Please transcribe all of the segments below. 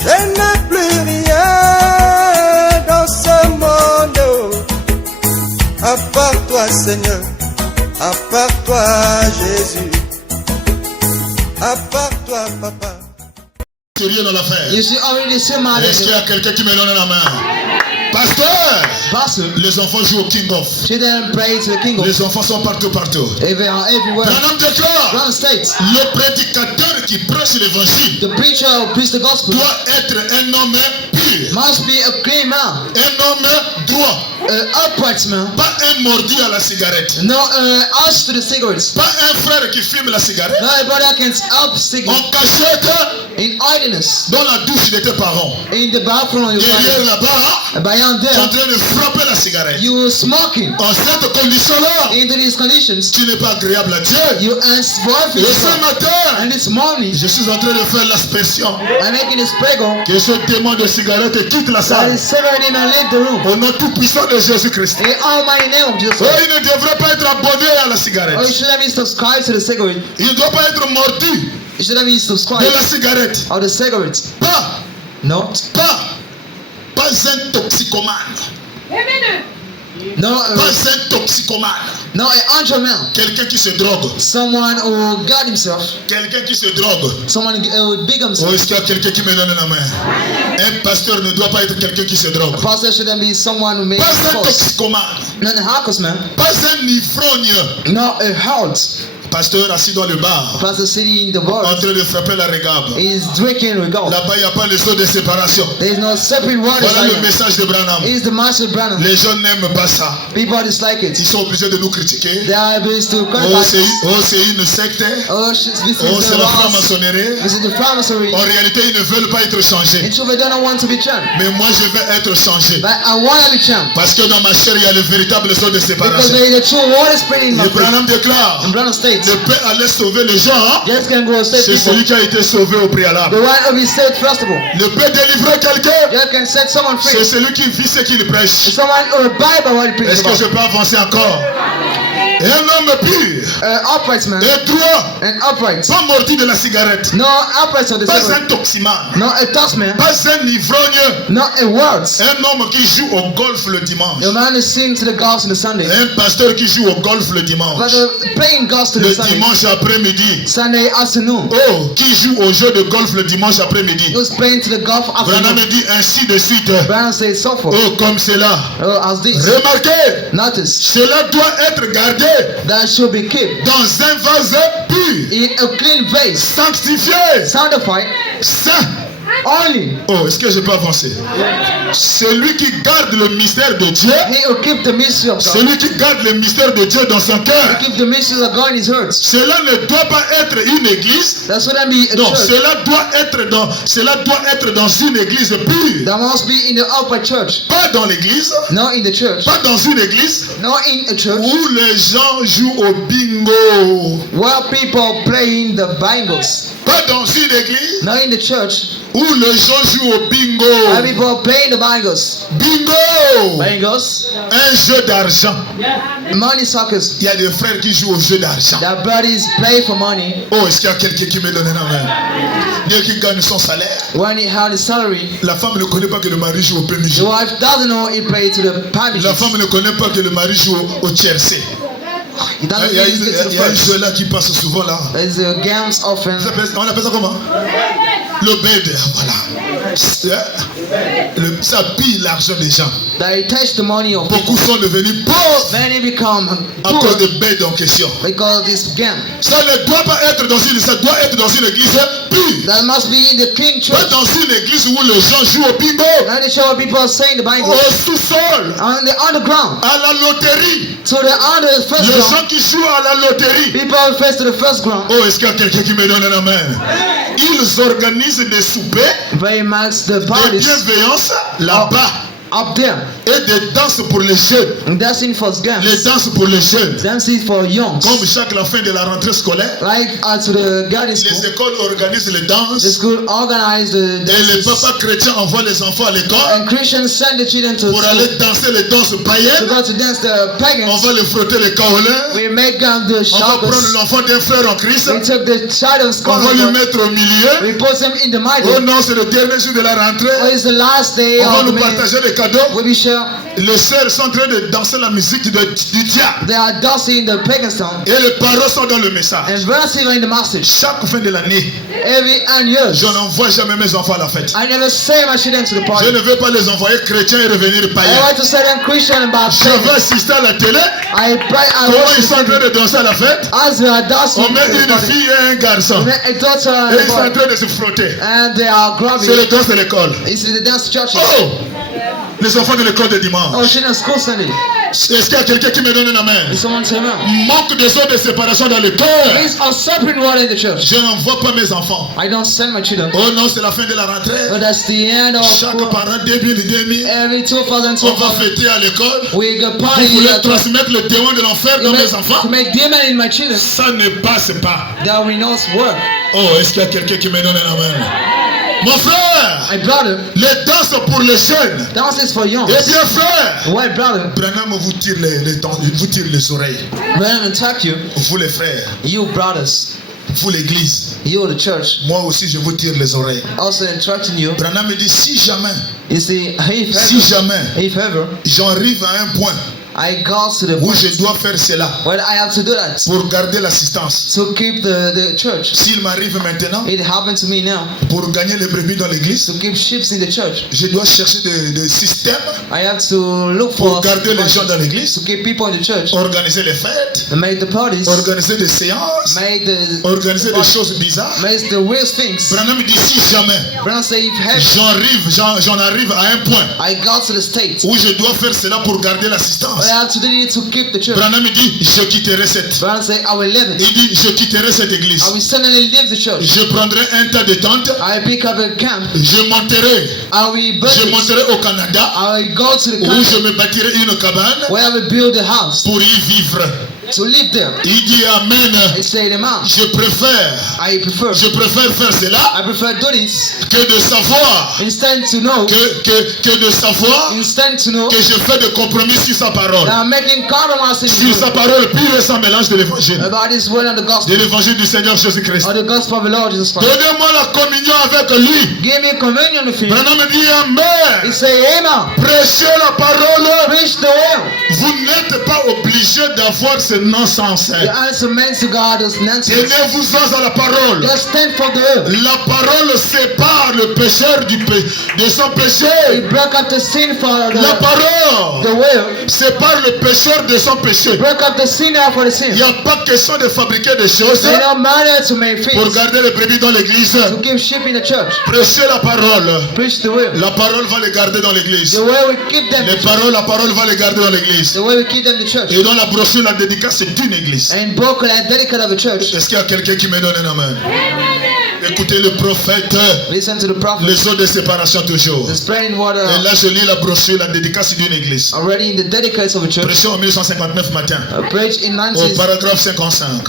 Je n'ai plus rien dans ce monde, à part toi Seigneur, à part toi Jésus, à part toi Papa. Sérieux dans l'affaire. You see already see my Est-ce qu'il y a quelqu'un qui me donne la main? Pasteur, les enfants jouent au King of. Children pray to the King of. Les enfants sont partout. They are everywhere. Branham déclare, Branham states, le prédicateur qui prêche l'évangile the preacher who preaches the gospel doit être un homme pur, must be a clean man, un homme droit, upright man, pas un mordu à la cigarette, no ash to the cigarettes, pas un frère qui fume la cigarette no a brother can help cigarette en cachette in idleness, dans la douche de tes parents. in the bathroom of your Derrière father, là-bas, behind tu es en there, train de frapper la cigarette. you are smoking. En cette condition-là, Into these conditions, tu n'es pas agréable à Dieu. you answer Et ce matin, and this morning, je suis en train de faire l'aspersion. I'm making this prego Que ce démon de cigarette quitte la that salle. is separating and leave the room. Au nom tout puissant de Jésus-Christ. In the almighty name of Jesus. Oh, il ne devrait pas être abonné à la Or you cigarette. shouldn't be subscribed to the cigarette. Il ne doit pas être mordu You shouldn't be de subscribed la cigarette. of the cigarette. Pas un toxicomane. No, Pas un toxicomane. no, an entrepreneur. Quelqu'un qui se drogue. Someone who got himself. Quelqu'un qui se drogue. Someone who big Oh, himself. est-ce qu'il y a quelqu'un qui me donne la main? Un pasteur ne doit pas être quelqu'un qui se drogue. A pastor shouldn't be someone who makes Pas un false. toxicomane. Not a hawkers man. Pas un ivrogne. No, a halt. Pasteur assis dans le bar, Pastor sitting in the en bar. train de frapper la régabe. He is drinking with God. Là-bas, il n'y a pas les eaux de séparation. There is no separate waters. Voilà le Like message de Branham. He is the master brother. Les gens n'aiment pas ça. People dislike it. Ils sont obligés de nous critiquer. They are able to Oh, contact. c'est une secte. Oh, this is Oh, c'est the la lost. franc-maçonnerie. This is the promissory. En réalité, ils ne veulent pas être changés. In truth, I don't want to be changed. Mais moi, je vais être changé. But I want to be changed. Parce que dans ma chair, il y a le véritable son de Because séparation. there is a true water spreading in my Et face. Branham déclare, And Branham states, le Père allait sauver les gens. Hein? just can go save C'est people. celui qui a été sauvé au préalable. The one who be saved first of all. Le Père délivrer quelqu'un. Just can set someone C'est free. celui qui vit ce qu'il prêche. Someone who abide by what he preaches Est-ce que je about. peux avancer encore? Et un homme pur Upright man et droit, and upright. pas mordu de la cigarette, No upright of the pas cigarette. un toximane, No a toss man. pas un ivrogne, No a words. un homme qui joue au golf le dimanche, The man who sings to the gods on the Sunday. un pasteur qui joue au golf le But dimanche, playing gods to le the Sunday. dimanche après-midi. Sunday afternoon. Oh, qui joue au jeu de golf le dimanche après-midi. He was playing to the golf Branham afternoon. dit ainsi de suite. Branham says so forth. Oh, comme cela. Oh, as this. Remarquez, Notice cela doit être gardé that should be kept dans un vase pur, in a clean vase, sanctifié, sanctified saint. only. Oh, est-ce que je peux avancer? Celui qui garde le mystère de Dieu, He will keep the mystery of God. celui qui garde le mystère de Dieu dans son cœur, He keep the mystery of God in his heart. cela ne doit pas être une église. That shouldn't be a Non, church. cela doit être dans une église pure. That must be in the upright church. Pas dans l'église, Not in the church. pas dans une église Not in a church où les gens jouent au bingo. where people playing the bangles. Pas dans une église Not in the church où les gens jouent au where bingo. people playing the bangles. Bingo! Bangles. Un jeu d'argent. Money suckers. Il y a des frères qui jouent au jeu d'argent. Their buddies play for money. Oh, est-ce qu'il y a quelqu'un qui me donne la main? Dès qu'il gagne son salaire, When he had his salary, la femme ne connaît pas que le mari joue au PMJ. the wife doesn't know he paid to the packages. La femme ne connaît pas que le mari joue au tiercé. He doesn't Il y a know he's un the jeu first. là qui passe souvent là. There's a games often. On appelle ça comment? Le bed, voilà. Ça pille l'argent des gens. That he touched the money of people. Beaucoup sont devenus pauvres Many become à poor cause de bed en question. because this game. Ça ne doit pas être dans une, ça doit être dans une église pure. That must be in the clean Pas church. dans une église où les gens jouent au bingo, Not the church where people are saying the Bible. au sous-sol, On the underground. à la loterie. To the under first Les ground. gens qui jouent à la loterie. People face to the first ground. Oh, est-ce qu'il y a quelqu'un qui me donne la main? Ils organisent des soupers, Very much the des parties bienveillances là-bas. up there. Et des danses pour les jeunes. And dancing for games. Les danses pour les jeunes. Dancing for young. Comme chaque la fin de la rentrée scolaire, Like to the garden les school. écoles organisent les The danses. school organize the Et les dances. papas chrétiens envoient les enfants à l'école And Christians send the children to pour school aller danser les danses to païennes. go to dance the On pagans. va les frotter les kaolins. We make them the On va prendre shoppers. l'enfant d'un frère en Christ. We took the child of On va school. lui mettre au milieu. We put them in the Oh middle. non, c'est le dernier jour de la rentrée. Oh, it's the last day On va of the nous meeting. partager les cadeaux. We'll be sure Les sœurs sont en train de danser la musique du diable. they are dancing the pagan song. Et les paroles sont dans le message. And verses are in the message. Chaque fin de l'année, Every and years. je n'envoie jamais mes enfants à la fête. I never send my children to the Je party. ne veux pas les envoyer chrétiens et revenir I païens. want to send them Christian about Je veux assister à la télé. I pray I Comment want ils sont en train to de danser à la fête. as they are dancing On met to the une party. fille et un garçon. A daughter and Et a ils sont en boy. train de se frotter. And they are C'est grabbing. le danse de l'école. It's the dance churches. Oh! Les enfants de l'école de Oh, dimanche. children school Sunday. Est-ce qu'il y a quelqu'un qui me donne une main? Is someone say amen? Manque de son de séparation dans le cœur. There's a separate word in the church. Je n'envoie pas mes enfants. I don't send my children. Oh non, c'est la fin de la rentrée. But that's the end of Chaque school. parent 2000. Every 2000, On va fêter à l'école. we go Vous party voulez to transmettre le démon de l'enfer dans mes enfants? make demon in my children. Ça ne passe pas. That we know work. Oh, est-ce qu'il y a quelqu'un qui me donne un amen? Mon frère, My brother, les danses pour les jeunes. dance is for young. Eh bien frère, White brother, Branham vous tire vous tire les oreilles. Branham attack you. Vous les frères, You brothers, vous l'église. you the church, Moi aussi je vous tire les oreilles. also attracting you. Branham me dit si jamais, You see, si jamais if ever, j'arrive à un point I got to the où point je dois faire cela where I have to do that pour garder l'assistance. to keep the church. S'il m'arrive maintenant It happened to me now pour gagner les brebis dans l'église, to keep sheep in the church. je dois chercher des systèmes I have to look pour for garder les gens dans to l'église, keep people in the church, organiser les fêtes, make the parties, organiser des séances, make the organiser des choses bizarres. make the weird things. Branham dit si jamais Brother say if ever j'en arrive à un point I got to the state où je dois faire cela pour garder l'assistance. I have to do it to keep the church. Branham dit je quitterai cette. Brother say I will live it. Il dit je quitterai cette église. I will suddenly leave the church. Je prendrai un tas de tentes. I pick up a camp. Je monterai. I will build Je it. monterai au Canada I will go to the où je country me bâtirai une cabane where I will build a house pour y vivre. to live there. Il dit amen. I say the man. Je préfère faire cela I prefer do this que de savoir instead to know que de savoir instead to know que je fais des compromis sur sa parole. that I'm making compromises Sur sa parole pure et sans mélange de l'évangile. about this word of the De gospel l'évangile du Seigneur Jésus-Christ. or the gospel of the Lord Jesus Christ. Donnez-moi la communion avec lui. Give me communion with him. Branham me dit He amen. say amen. Prêchez la parole. Preach the word. Vous n'êtes pas obligé d'avoir ce non-sens. The answer meant to God is nonsense. Tenez-vous à la parole. Just stand for the word. La parole sépare le pécheur de son He péché. broke up the sin for La the parole word. sépare le pécheur de son péché. Broke up the sinner for the sin. Il n'y a pas question de fabriquer des choses It don't matter to make pour things. garder les brebis dans l'église. To give sheep in the church. Prêchez la parole. Preach the word. La parole va les garder dans l'église. The way we keep them. La parole va les garder dans l'église. The way we keep them in the church. Et dans la brochure, la dédicace, c'est d'une église. And broke and dedicate of the church. Est-ce qu'il y a quelqu'un qui me donne un amen? Écoutez le prophète. Listen to the prophet. Les eaux de séparation toujours. The spreading water. Et là, je lis la brochure, la dédicace d'une église. Already in the dedicates of a church. Prêché en 1959 matin. Preached in Au 19 paragraphe 55.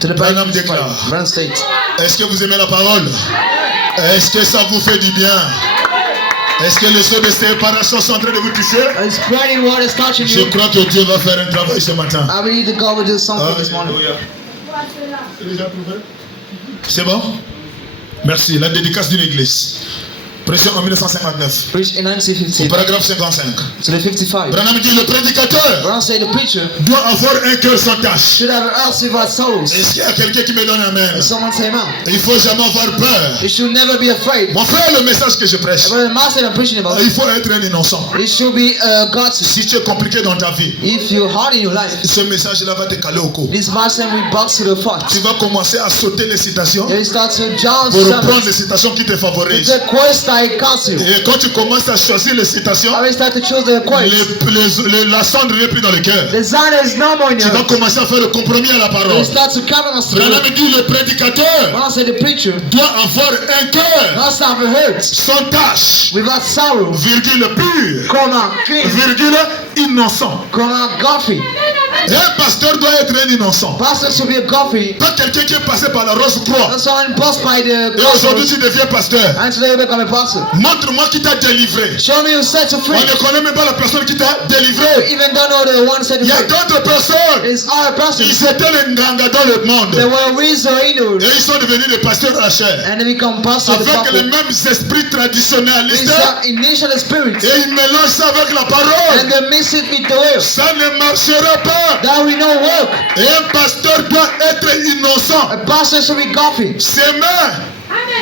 to the Branham Bible déclare. Branham State. Est-ce que vous aimez la parole? Est-ce que ça vous fait du bien? Est-ce que les eaux de séparation sont en train de vous toucher? Spreading water is touching Je you. crois que Dieu va faire un travail ce matin. I believe that God will do something this morning. C'est bon? Merci. La dédicace d'une église. Prêché en 1959. Preached in Au 1950 paragraphe 55. to the 55. Branham dit le prédicateur Branham say the preacher doit avoir un cœur sans tache. should have an earth without souls. Est-ce qu'il y a quelqu'un qui me donne un amen? Someone say amen. Il faut jamais avoir peur. You should never be afraid. Mon frère, le message que je prêche, But the master I'm preaching about, il faut être un innocent. it should be God. Si tu es compliqué dans ta vie, If you're hard in your life, ce message-là va te caler au cou. this master will box to the foot. Tu vas commencer à sauter les citations You start to jump pour some. reprendre les citations qui te favorisent. The quest like calcium. Et quand tu commences à choisir les citations, I will start to choose the quotes. la cendre n'est plus dans le cœur. The sound is no more in Tu your vas heart. commencer à faire le compromis à la You parole. start to compromise to the Branham word. dit le prédicateur When I say the preacher doit avoir un cœur must have a hurt sans tache, without sorrow. virgule pur, Come on, clean. virgule innocent. Come on, Godfrey. Et un pasteur doit être un innocent. Pastor should be a Godfrey. Pas quelqu'un qui est passé par la rose croix. Not someone passed by the Et aujourd'hui gospel tu deviens pasteur. and today you become a pastor. Montre-moi qui t'a délivré. Show me who set you On free. ne connaît même pas la personne qui t'a You délivré. even don't know the one set Il you y a free. d'autres personnes. It's our person. Ils étaient les nganga dans le monde. They were reason Et ils sont devenus des pasteurs à la chair. and they become pastors of the Avec les gospel. mêmes esprits traditionnalistes. These are initial spirits Et ils mélangent ça avec la parole. and they mix it with the word. Ça ne marchera pas. That we know work. Et un pasteur doit être innocent. A pastor should be Godfrey. Ses mains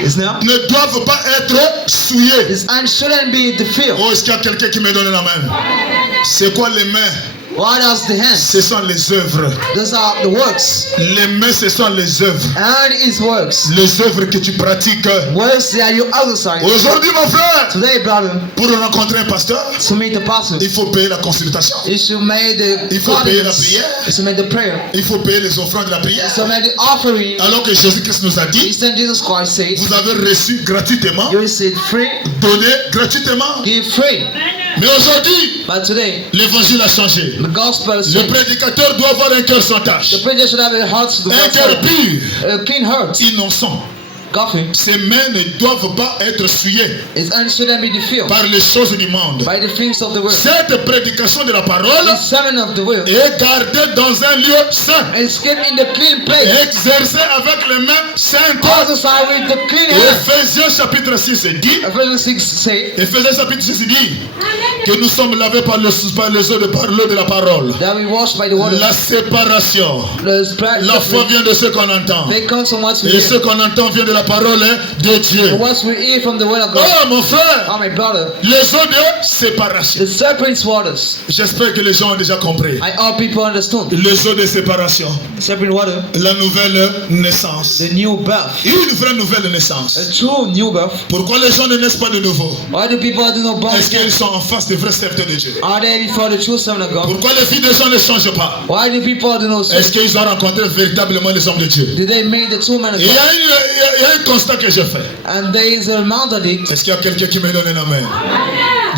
It's not. ne doivent pas être souillées. His hand shouldn't be defiled. Oh, est-ce qu'il y a quelqu'un qui me donne la main? C'est quoi les mains? What else the hands? Ce sont les œuvres. Those are the works. Les mains, ce sont les œuvres. And his works. Les œuvres que tu pratiques. Works that you exercise. Aujourd'hui, mon frère, Today, brother, pour rencontrer un pasteur, to meet the pastor, il faut payer la consultation. you should make the Il faut payer la godliness. prière. You should make the prayer. Il faut payer les offrandes de la You prière. should make the offering. Alors que Jésus-Christ nous a dit, Eastern Jesus Christ said, vous avez reçu gratuitement, you receive free, donné gratuitement. give free. Mais aujourd'hui, But today, l'évangile a changé. the gospel is Le changed. prédicateur doit avoir un cœur sans tache, The preacher should have a heart to the un cœur gospel. pur, A clean heart. innocent. Godfrey. Ses mains ne doivent pas être souillées His hand shouldn't be defiled par les choses du monde. by the things of the world. Cette prédication de la parole The sermon of the will est gardée dans un lieu saint, is kept in the clean place. exercée avec les mains saintes. Exercise with the clean hands. Éphésiens chapitre 6 dit, Ephesians 6 say Éphésiens chapitre 6 dit que nous sommes lavés par les eaux de la parole. that we washed by the water. La séparation. The spirit La foi vient de ce qu'on entend. they come from what we Et ce hear. qu'on entend vient de la parole de Dieu. And what we hear from the word of God. Oh mon frère, Oh my brother, les eaux de séparation. the serpent's waters. J'espère que les gens ont déjà compris. I hope people understand. Les eaux de séparation. Serpent water, La nouvelle naissance. the new birth. Une vraie nouvelle naissance. A true new birth. Pourquoi les gens ne naissent pas de nouveau? Why do people do not born Est-ce again? qu'ils sont en face des vrais serviteurs de Dieu? Are they before the true servant of God? Pourquoi les filles des gens ne changent pas? Why do people do not Est-ce qu'ils ont rencontré véritablement les hommes de Dieu? did they make the true man of Et il y God? a un constat que j'ai fait. And there is a amount of it Est-ce qu'il y a quelqu'un qui me donne un amen?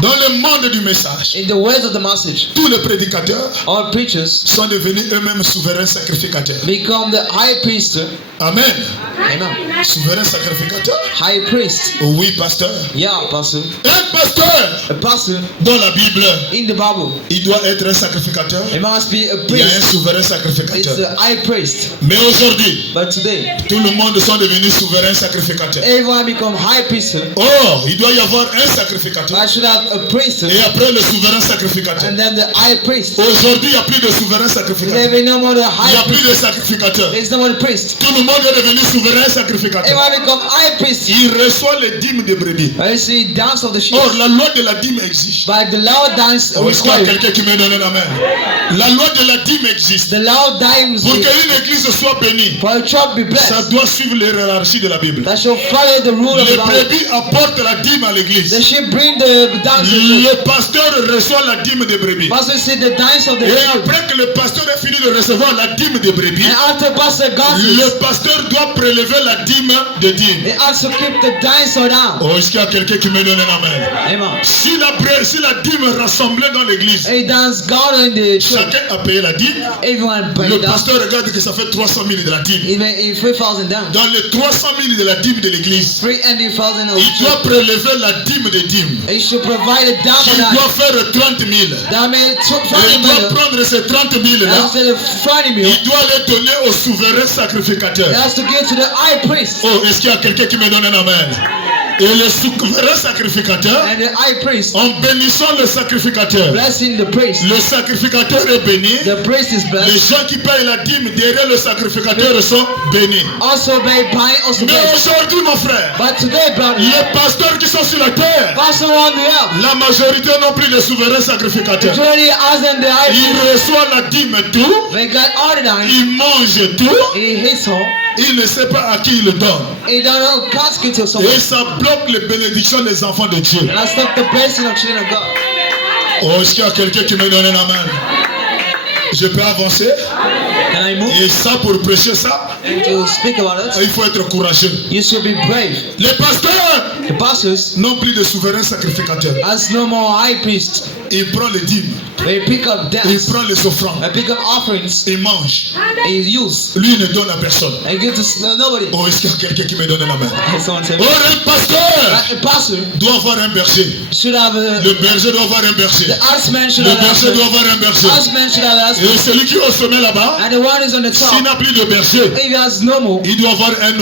Dans le monde du message, in the words of the message. tous les prédicateurs All preachers sont devenus eux-mêmes souverains sacrificateurs. become the high priest. Amen. Amen. Souverain sacrificateur? High priest. Oui, pasteur. Yeah, pastor. Un pasteur A pastor dans la Bible, in the Bible. il doit être un sacrificateur. It must be a Il y a un priest. souverain It's sacrificateur. a high priest. Mais aujourd'hui, But today, tout le monde sont devenus souverains sacrificateurs. everyone become high priest. Oh, il doit y avoir un sacrificateur. I should have a priest Et après le souverain sacrificateur. and then the high priest. Aujourd'hui, il n'y a plus de souverain sacrificateur. There is no more the Il n'y high a plus priest. de sacrificateur. There is no more the priest. Tout le monde est devenu souverain sacrificateur. Everyone become high priest. Il reçoit les dîmes de brebis. I see dance of the sheep. Or, la loi de la dîme exige. But the loud dance Oh, est-ce qu'il y a required. quelqu'un qui me donne la main? La loi de la dîme existe. The loud dance Pour qu'une église soit bénie, for a church be ça blessed. doit suivre les hiérarchies de la Bible. That shall follow the rule of Les the Bible. brebis apportent la dîme à The l'église. sheep bring the dance. Le pasteur reçoit la dîme des brebis. Pastor see the dance of the Et sheep. après que le pasteur ait fini de recevoir la dîme des brebis, And after pastor goes, le pasteur doit prélever la dîme de dîme. they also keep the dance down. Oh, est-ce qu'il y a quelqu'un qui me donne un amen? Amen. Si la dîme rassemblée dans l'église, A dance God in the church. chacun a payé la dîme, Everyone le bring down. pasteur regarde que ça fait 300 000 de la dîme. Even if 3,000 down. Dans les 300 000 de la dîme de l'église, 300,000 of il doit prélever la dîme de dîme. He should provide a down Il for doit that. faire 30 000. That means Et il doit prendre ces 30 000 là, instead of 30 mil, il doit les donner au souverain sacrificateur. he has to give to the high priest. Oh, est-ce qu'il y a quelqu'un qui me donne un amen? Et le souverain sacrificateur, And the high priest en bénissant le sacrificateur, blessing the priest. le sacrificateur est béni. The priest is Les blessed. gens qui payent la dîme derrière le sacrificateur sont bénis. Also by also Mais blessed. aujourd'hui, mon frère, But today, brother, les pasteurs qui sont sur la terre, pastor on the earth, la majorité n'ont plus de souverain sacrificateur. majority as in the high priest, Ils reçoivent la dîme tout, they got all the time. ils mangent tout, He hits home. il ne sait pas à qui il le donne. He don't know God's gift to someone. Et ça bloque les bénédictions des enfants de Dieu. And I stop the blessing of children of God. Oh, est-ce qu'il y a quelqu'un qui me donne un amen? Je peux avancer? Can I move? Et ça, pour prêcher ça, And to speak about it, il faut être courageux. you should be brave. Les pasteurs The pastors n'ont plus de souverain sacrificateur. has no more high priest. Il prend les dîmes, They pick up il debts. prend les offrandes, They pick up offerings. il mange. They use. Lui, il ne donne à personne. And give to nobody. Oh, est-ce qu'il y a quelqu'un qui me donne la main? Someone say, Oh, un pasteur a pastor doit avoir un berger. should have Le berger doit avoir un berger. the arsman should Le have berger doit an avoir un berger. arsman should have an Et celui qui est au sommet là-bas, and the one is on the s'il top. n'a plus de berger, If he has no more, il doit avoir un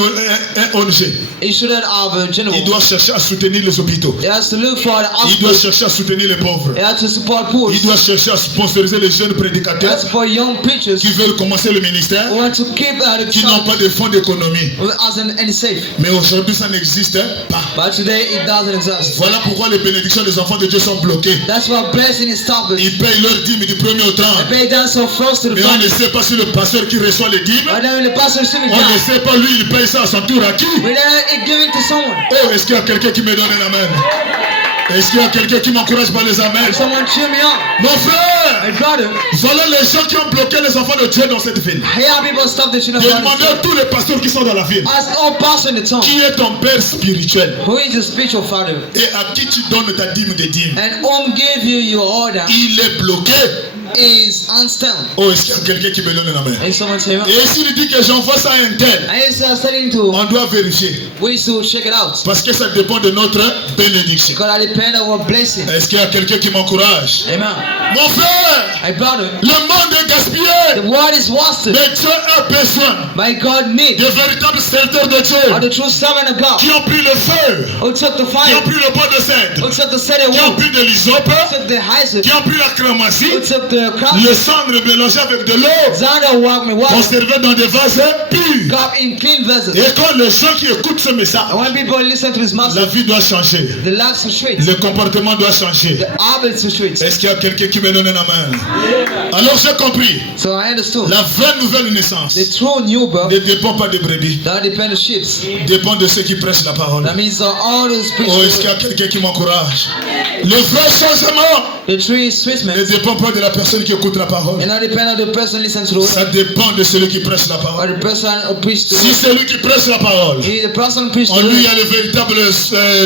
ONG. he shouldn't have a general. Il doit chercher à soutenir les hôpitaux. He has to look for the Il doit hospital. chercher à soutenir les pauvres. He has to support poor. Il doit chercher à sponsoriser les jeunes He prédicateurs has to support young preachers qui veulent commencer le ministère, who want to keep the qui n'ont pas de fonds d'économie. as any safe. Mais aujourd'hui, ça n'existe pas. But today it doesn't exist. Voilà pourquoi les bénédictions des enfants de Dieu sont bloquées. That's why blessing is stopped. Ils payent leur dîme du premier au temps. They pay down so first to the Mais on ne family. sait pas si le pasteur qui reçoit les dîmes, But then the pastor is on ne down. sait pas lui, il paye ça à son tour à qui. But then it give it to someone. Oh, est-ce qu'il y a quelqu'un qui me donne un amen? Est-ce qu'il y a quelqu'un qui m'encourage par les amens? If someone cheer me up. Mon frère, My brother, voilà les gens qui ont bloqué les enfants de Dieu dans cette ville. here people stop the children of Demandez à God. tous les pasteurs qui sont dans la ville. As all pastors in the town, Qui est ton père spirituel? who is your spiritual father, Et à qui tu donnes ta dîme des dîmes? and whom gave you your order, Il est bloqué. is unstable. Oh, est-ce qu'il y a quelqu'un qui me donne un amen? And someone say, Et s'il dit que j'envoie ça à un tel, I is studying to on doit vérifier. we should check it out. Parce que ça dépend de notre bénédiction. Because I depend on our blessing. Est-ce qu'il y a quelqu'un qui m'encourage? Amen. Mon frère, My brother, le monde est gaspillé. the world is wasted. Mais Dieu a besoin My God need de véritables serviteurs de are Dieu the true servant of God qui ont pris le feu, who took the qui fire, ont pris le bois de cèdre, who took the cedar qui ont wood, pris de l'hysope, who took the hyssop, qui ont pris la crématie, who took the crop, le cendre mélangé avec de l'eau, Zanda walk me water, conservé dans des vases purs. cup in clean vessels. Et quand les gens qui écoutent ce message, And when people listen to this la message, vie doit changer, the lives will straight, le comportement doit changer. the habits will straight. Est-ce qu'il y a quelqu'un qui me donne un amen? Alors j'ai compris, So I understood. la vraie nouvelle naissance The true new birth ne dépend pas des brebis, that depend on sheep. dépend de ceux qui prêchent la parole. That means all those Oh, est-ce qu'il y preachers, a quelqu'un qui m'encourage? Le vrai changement the tree is sweet ne man, dépend pas de la personne qui écoute la parole. and not depend on the person listen to the word, Ça dépend de celui qui prêche la or parole. the person who preach the Si word. celui qui prêche la parole, If the person who preach en the lui il y word, a le véritable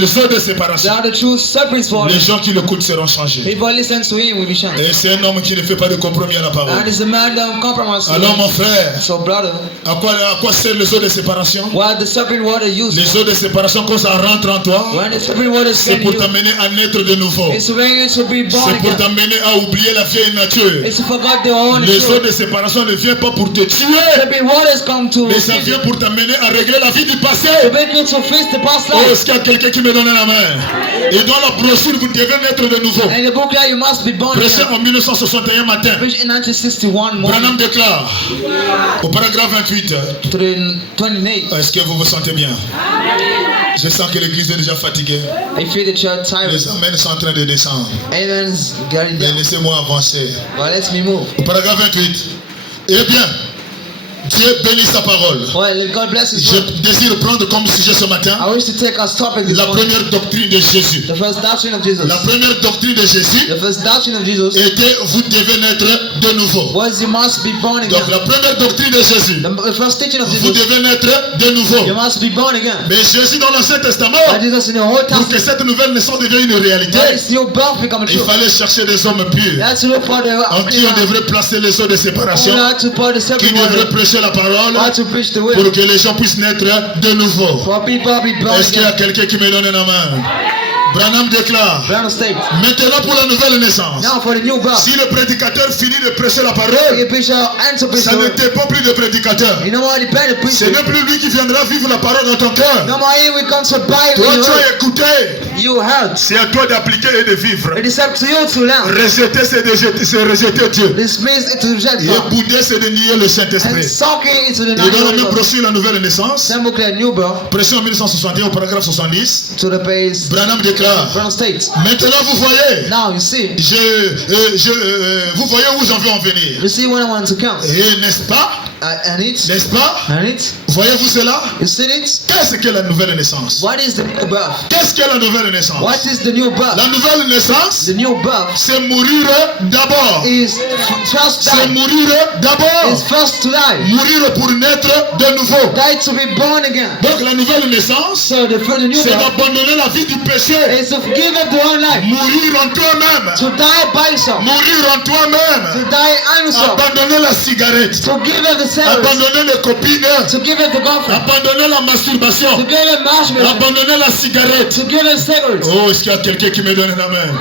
sort de they séparation. are the true separates for Les him. gens qui l'écoutent seront changés. People listen to him will be shocked. Et c'est un homme qui ne fait pas de compromis à la parole. And it's a man that compromise. Alors mon frère, So brother, à quoi sert le sort de séparation? what the separate water used? Les eaux de séparation, quand ça rentre en toi, When the separate water is c'est in pour you, t'amener à naître de nouveau. it's when you should be born C'est pour again. t'amener à oublier la vieille nature. It's to forget the own Les eaux nature. de séparation ne viennent pas pour te tuer, Separate waters come to mais ça vient pour t'amener à régler la vie du passé. to make you to face the past Oh, life. est-ce qu'il y a quelqu'un qui me donne la main? Et dans la brochure, vous devez naître de nouveau. And the book that you must be born Prêché again. en 1961 matin. Preached in 1961 Branham morning déclare au paragraphe 28. to the 28. Est-ce que vous vous sentez bien? Je sens que l'église est déjà fatiguée. I feel the church tired. Les amens sont en train de descendre. Amen's getting Mais down. laissez-moi avancer. Well, let me move. Au paragraphe 28. Eh bien, Dieu bénit sa parole. Well, let God bless His Je word. désire prendre comme sujet ce matin I wish to take as topic this la morning première doctrine de Jésus. the first doctrine of Jesus. La première doctrine de Jésus The first doctrine of Jesus était vous devez naître de nouveau. was you must be born again. Donc la première doctrine de Jésus, The first teaching of vous Jesus, devez naître de nouveau. you must be born again. Mais Jésus dans l'Ancien Testament, But Jesus in the Old pour que Testament, cette nouvelle naissance devienne une réalité, that is your birth become a il truth. fallait chercher des hommes purs You have to look for the en qui on devrait placer les eaux de séparation, you have to pour the qui separate devraient water. prêcher la parole You have to preach the word. pour que les gens puissent naître de nouveau. For people to be born Est-ce qu'il y a again. quelqu'un qui me donne une main? Branham déclare, Brown State. maintenant pour la nouvelle naissance, Now for the new birth. si le prédicateur finit de prêcher la The parole, preacher and to preach ça the ne word. dépend plus de prédicateur. You know what? The better Ce preacher. n'est plus lui qui viendra vivre la parole dans ton cœur. No more here we come to buy Toi, what you tu heard. as écouté. You heard. C'est à toi d'appliquer et de vivre. It is up to you to learn. Rejeter, c'est rejeter Dieu. This means it to reject Et God. bouder, c'est de nier le And Saint-Esprit. soaking into the Et dans la même natural. brochure, la nouvelle naissance, Same book like new birth prêché en 1961 au paragraphe 70, to the base. Branham déclare, Brown State. maintenant vous voyez, Now you see. vous voyez où j'en veux en venir. You see when I want to come. Et n'est-ce pas, And it. N'est-ce pas? And it. Voyez-vous cela? You see it? Qu'est-ce que la nouvelle naissance? What is the new birth? Qu'est-ce que la nouvelle naissance? What is the new birth? La nouvelle naissance, The new birth c'est mourir d'abord. is first C'est die. mourir d'abord. Is first to die. Mourir pour naître de nouveau. Die to be born again. Donc la nouvelle naissance, So the new c'est birth d'abandonner la vie du péché. is to give up the own life. Mourir en toi-même. To die by yourself. Mourir en To toi-même. die on yourself. Abandonner la cigarette. To give up the cigarettes. Abandonner les copines. To give up the girlfriend. Abandonner la masturbation. To give up marshmallow. Abandonner la cigarette. To give up cigarettes. Oh, est-ce qu'il y a quelqu'un qui me donne la main?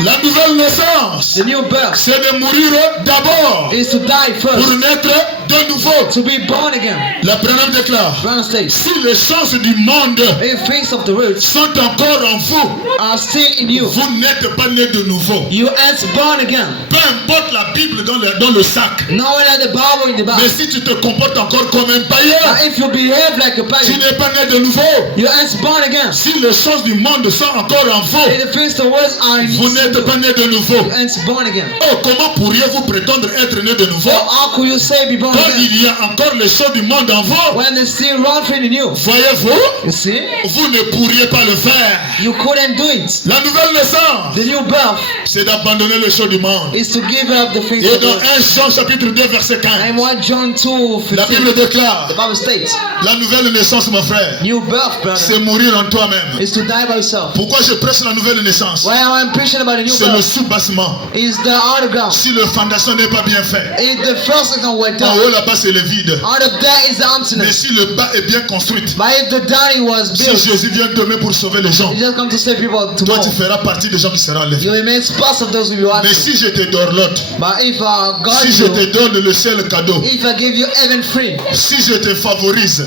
La nouvelle naissance, The new birth c'est de mourir d'abord is to die pour first. naître de nouveau. To be born again. La Branham déclare, Brown states, si les chances du monde if face of the roots sont encore en vous, are still in you, vous n'êtes pas né de nouveau. you ain't born again. Peu importe la Bible dans le sac, Knowing that the Bible in the mais back. si tu te comportes encore comme un païen, But if you behave like a tu pagan, n'es pas né de nouveau. you ain't born again. Si les choses du monde sont encore en vous, If the face of words are in vous you, n'êtes pas né de nouveau. you ain't born again. Oh, comment pourriez-vous prétendre être né de nouveau So how could you say be born quand again il y a encore les choses du monde en vous? when there's still wrong thing in you? Voyez-vous, You see, vous ne pourriez pas le faire. you couldn't do it. La nouvelle naissance, The new birth c'est d'abandonner les choses du monde. is to give up the face Et of the dans world. 1 Jean chapitre 2 verset 15, And 1 John 2, la 15, Bible déclare, the Bible states, la nouvelle naissance, mon frère, new birth, brother, c'est mourir en toi-même. is to die by yourself. Pourquoi je prêche la nouvelle naissance? Why am I preaching about the new C'est le birth? soubassement. Is the underground. Si le fondation n'est pas bien fait, If the first is not well en done, haut là-bas c'est le vide. out of that is the Mais emptiness. si le bas est bien construit, But if the daddy was si built, Jésus vient demain pour sauver les gens, he just come to save people toi tomorrow. tu feras partie des gens qui seront enlevés. You will make spots of those who be Mais watching. si je te donne l'autre, But if God si je te you, donne le ciel cadeau, if I give you heaven free, si je te favorise,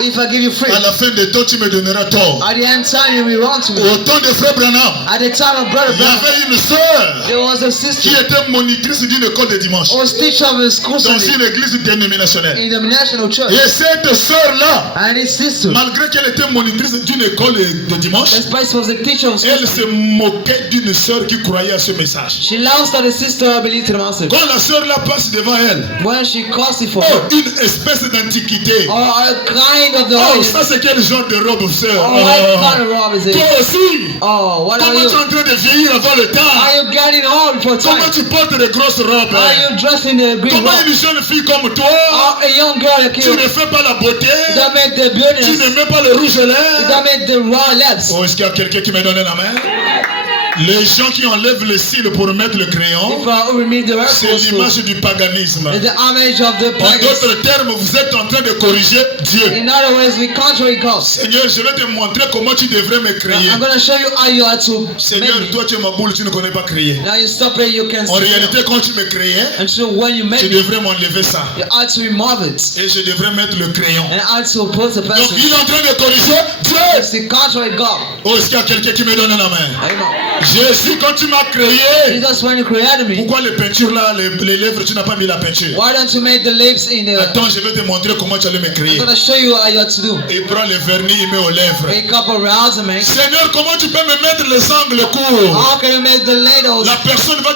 if I give you free, à la fin de temps tu me donneras tort. at the end time you will run to me. Au temps de frère Branham, At the time of brother il y Branham, avait une sœur there was a qui sister était monitrice d'une école de dimanche who was teacher of a school dans Sunday une église dénominationnelle. in the national church. Et cette sœur-là, And his sister, malgré qu'elle était monitrice d'une école de dimanche, despite she was a teacher of school, elle se moquait d'une sœur qui croyait à ce message. she laughs at the sister believed to the master. Quand la sœur là passe devant elle, When she calls it for oh, her, une espèce d'antiquité. or a kind of the Oh, audience, ça c'est quel genre de robe, sœur? or what kind of rob is Toi it? aussi, Oh, what are comment tu es you? en train de vieillir avant le temps? Are you getting home before Comment time? tu portes de grosses robes? Are you dressed in the green Comment robe? une jeune fille comme toi, Or a young girl like tu you, ne fais pas la beauté, that make the tu beautiness, ne mets pas le rouge à lèvres? that make the raw lips? Oh, est-ce qu'il y a quelqu'un qui me donne la main? Les gens qui enlèvent le cils pour mettre le crayon, If I remove the c'est rest l'image du paganisme. is the image of the En pagans. d'autres termes, vous êtes en train de corriger Dieu. In other words, we contrary God. Seigneur, je vais te montrer comment tu devrais me créer. I'm going to show you how you are to Seigneur, make me. toi tu es ma boule, tu ne connais pas créer. Now you stop it, you can En see. réalité, quand tu me créais, And so when you tu make it, devrais m'enlever ça. you have to remove it. Et je devrais mettre le crayon. And I have to put the Donc person. il est en train de corriger Dieu. It's the contrary God. Oh, est-ce qu'il y a quelqu'un qui me donne la main? Amen. Jésus, quand tu m'as créé, Jesus, when you created me, pourquoi les peintures là, les lèvres, tu n'as pas mis la peinture? why don't you make the lips in the... Attends, je vais te montrer comment tu allais me I'm créer. going to show you how you have to do. Et prends le vernis, il met aux lèvres. Make up around and make. Seigneur, comment tu peux me mettre les angles courts? How can you make the ladles La personne va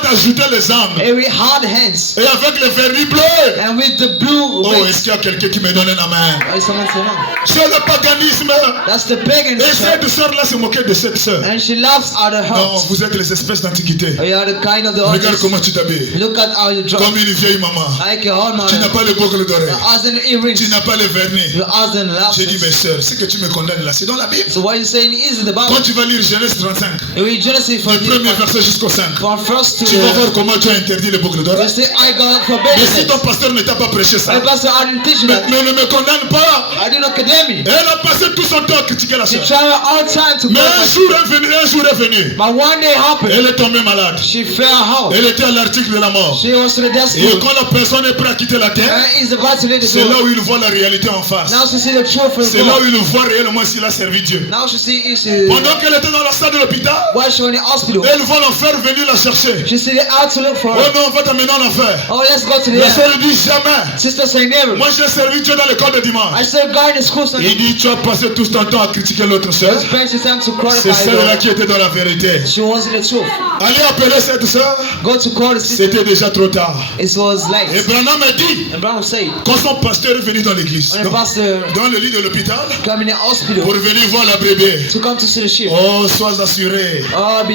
t'ajouter les angles. very hard hands? Et avec le vernis bleu. And with the blue Oh, wings. est-ce qu'il y a quelqu'un qui me donne la main? Why someone say no? C'est le paganisme. That's the pagan Et church. cette sœur-là se moquait de cette sœur. And she laughs at her Non, heart. vous êtes les espèces d'antiquité. You are the kind of the Regarde audience. comment tu t'habilles. Look at how you dress. Comme une vieille maman. Like your own Tu n'as mother. pas les boucles d'oreilles. Your husband earrings. Tu n'as pas les vernis. Your husband laughs. J'ai dit, mes sœurs, ce que tu me condamnes là, c'est dans la Bible. So what you saying is in the Quand Bible. tu vas lire Genèse 35, You read Genesis du from premier verset jusqu'au 5, from first to tu vas the... voir comment tu as interdit les boucles You d'oreilles. say, I got Mais forbidden si ton it. pasteur ne t'a pas prêché ça, My pastor, I didn't teach you that. mais ne me condamne pas. I didn't academy. Elle a passé tout son temps à critiquer la She sœur. tried all time to Mais go. un jour est venu. But one day happened. Elle est tombée malade. She fell out. Elle était à l'article de la mort. She was to the death Et school. quand la personne est prête à quitter la terre, And is about to leave the c'est là door. où il voit la réalité en face. Now she see the truth from C'est là où God. il voit réellement s'il a servi Dieu. Now she see if she... Pendant qu'elle était dans la salle de l'hôpital, While she was in the hospital. elle voit l'enfer venir la chercher. She said, I have to look for Oh her. non, on va t'amener en enfer. Oh, let's go to the La end. sœur lui dit jamais. Sister say never. Moi j'ai servi Dieu dans l'école de dimanche. I said, God in school Sunday. Il dit tu as passé tout ton temps à critiquer l'autre sœur. Spend your time to C'est qualify celle-là God. qui était dans la vérité. She wasn't the truth. Allez appeler cette soeur. Go to call the sister. C'était déjà trop tard. It was late. Et Branham a dit, And Brown said, quand son pasteur est venu dans l'église, when the pastor dans le lit de l'hôpital, come in the hospital pour venir voir la brebis. to come to see the sheep, Oh, sois assuré,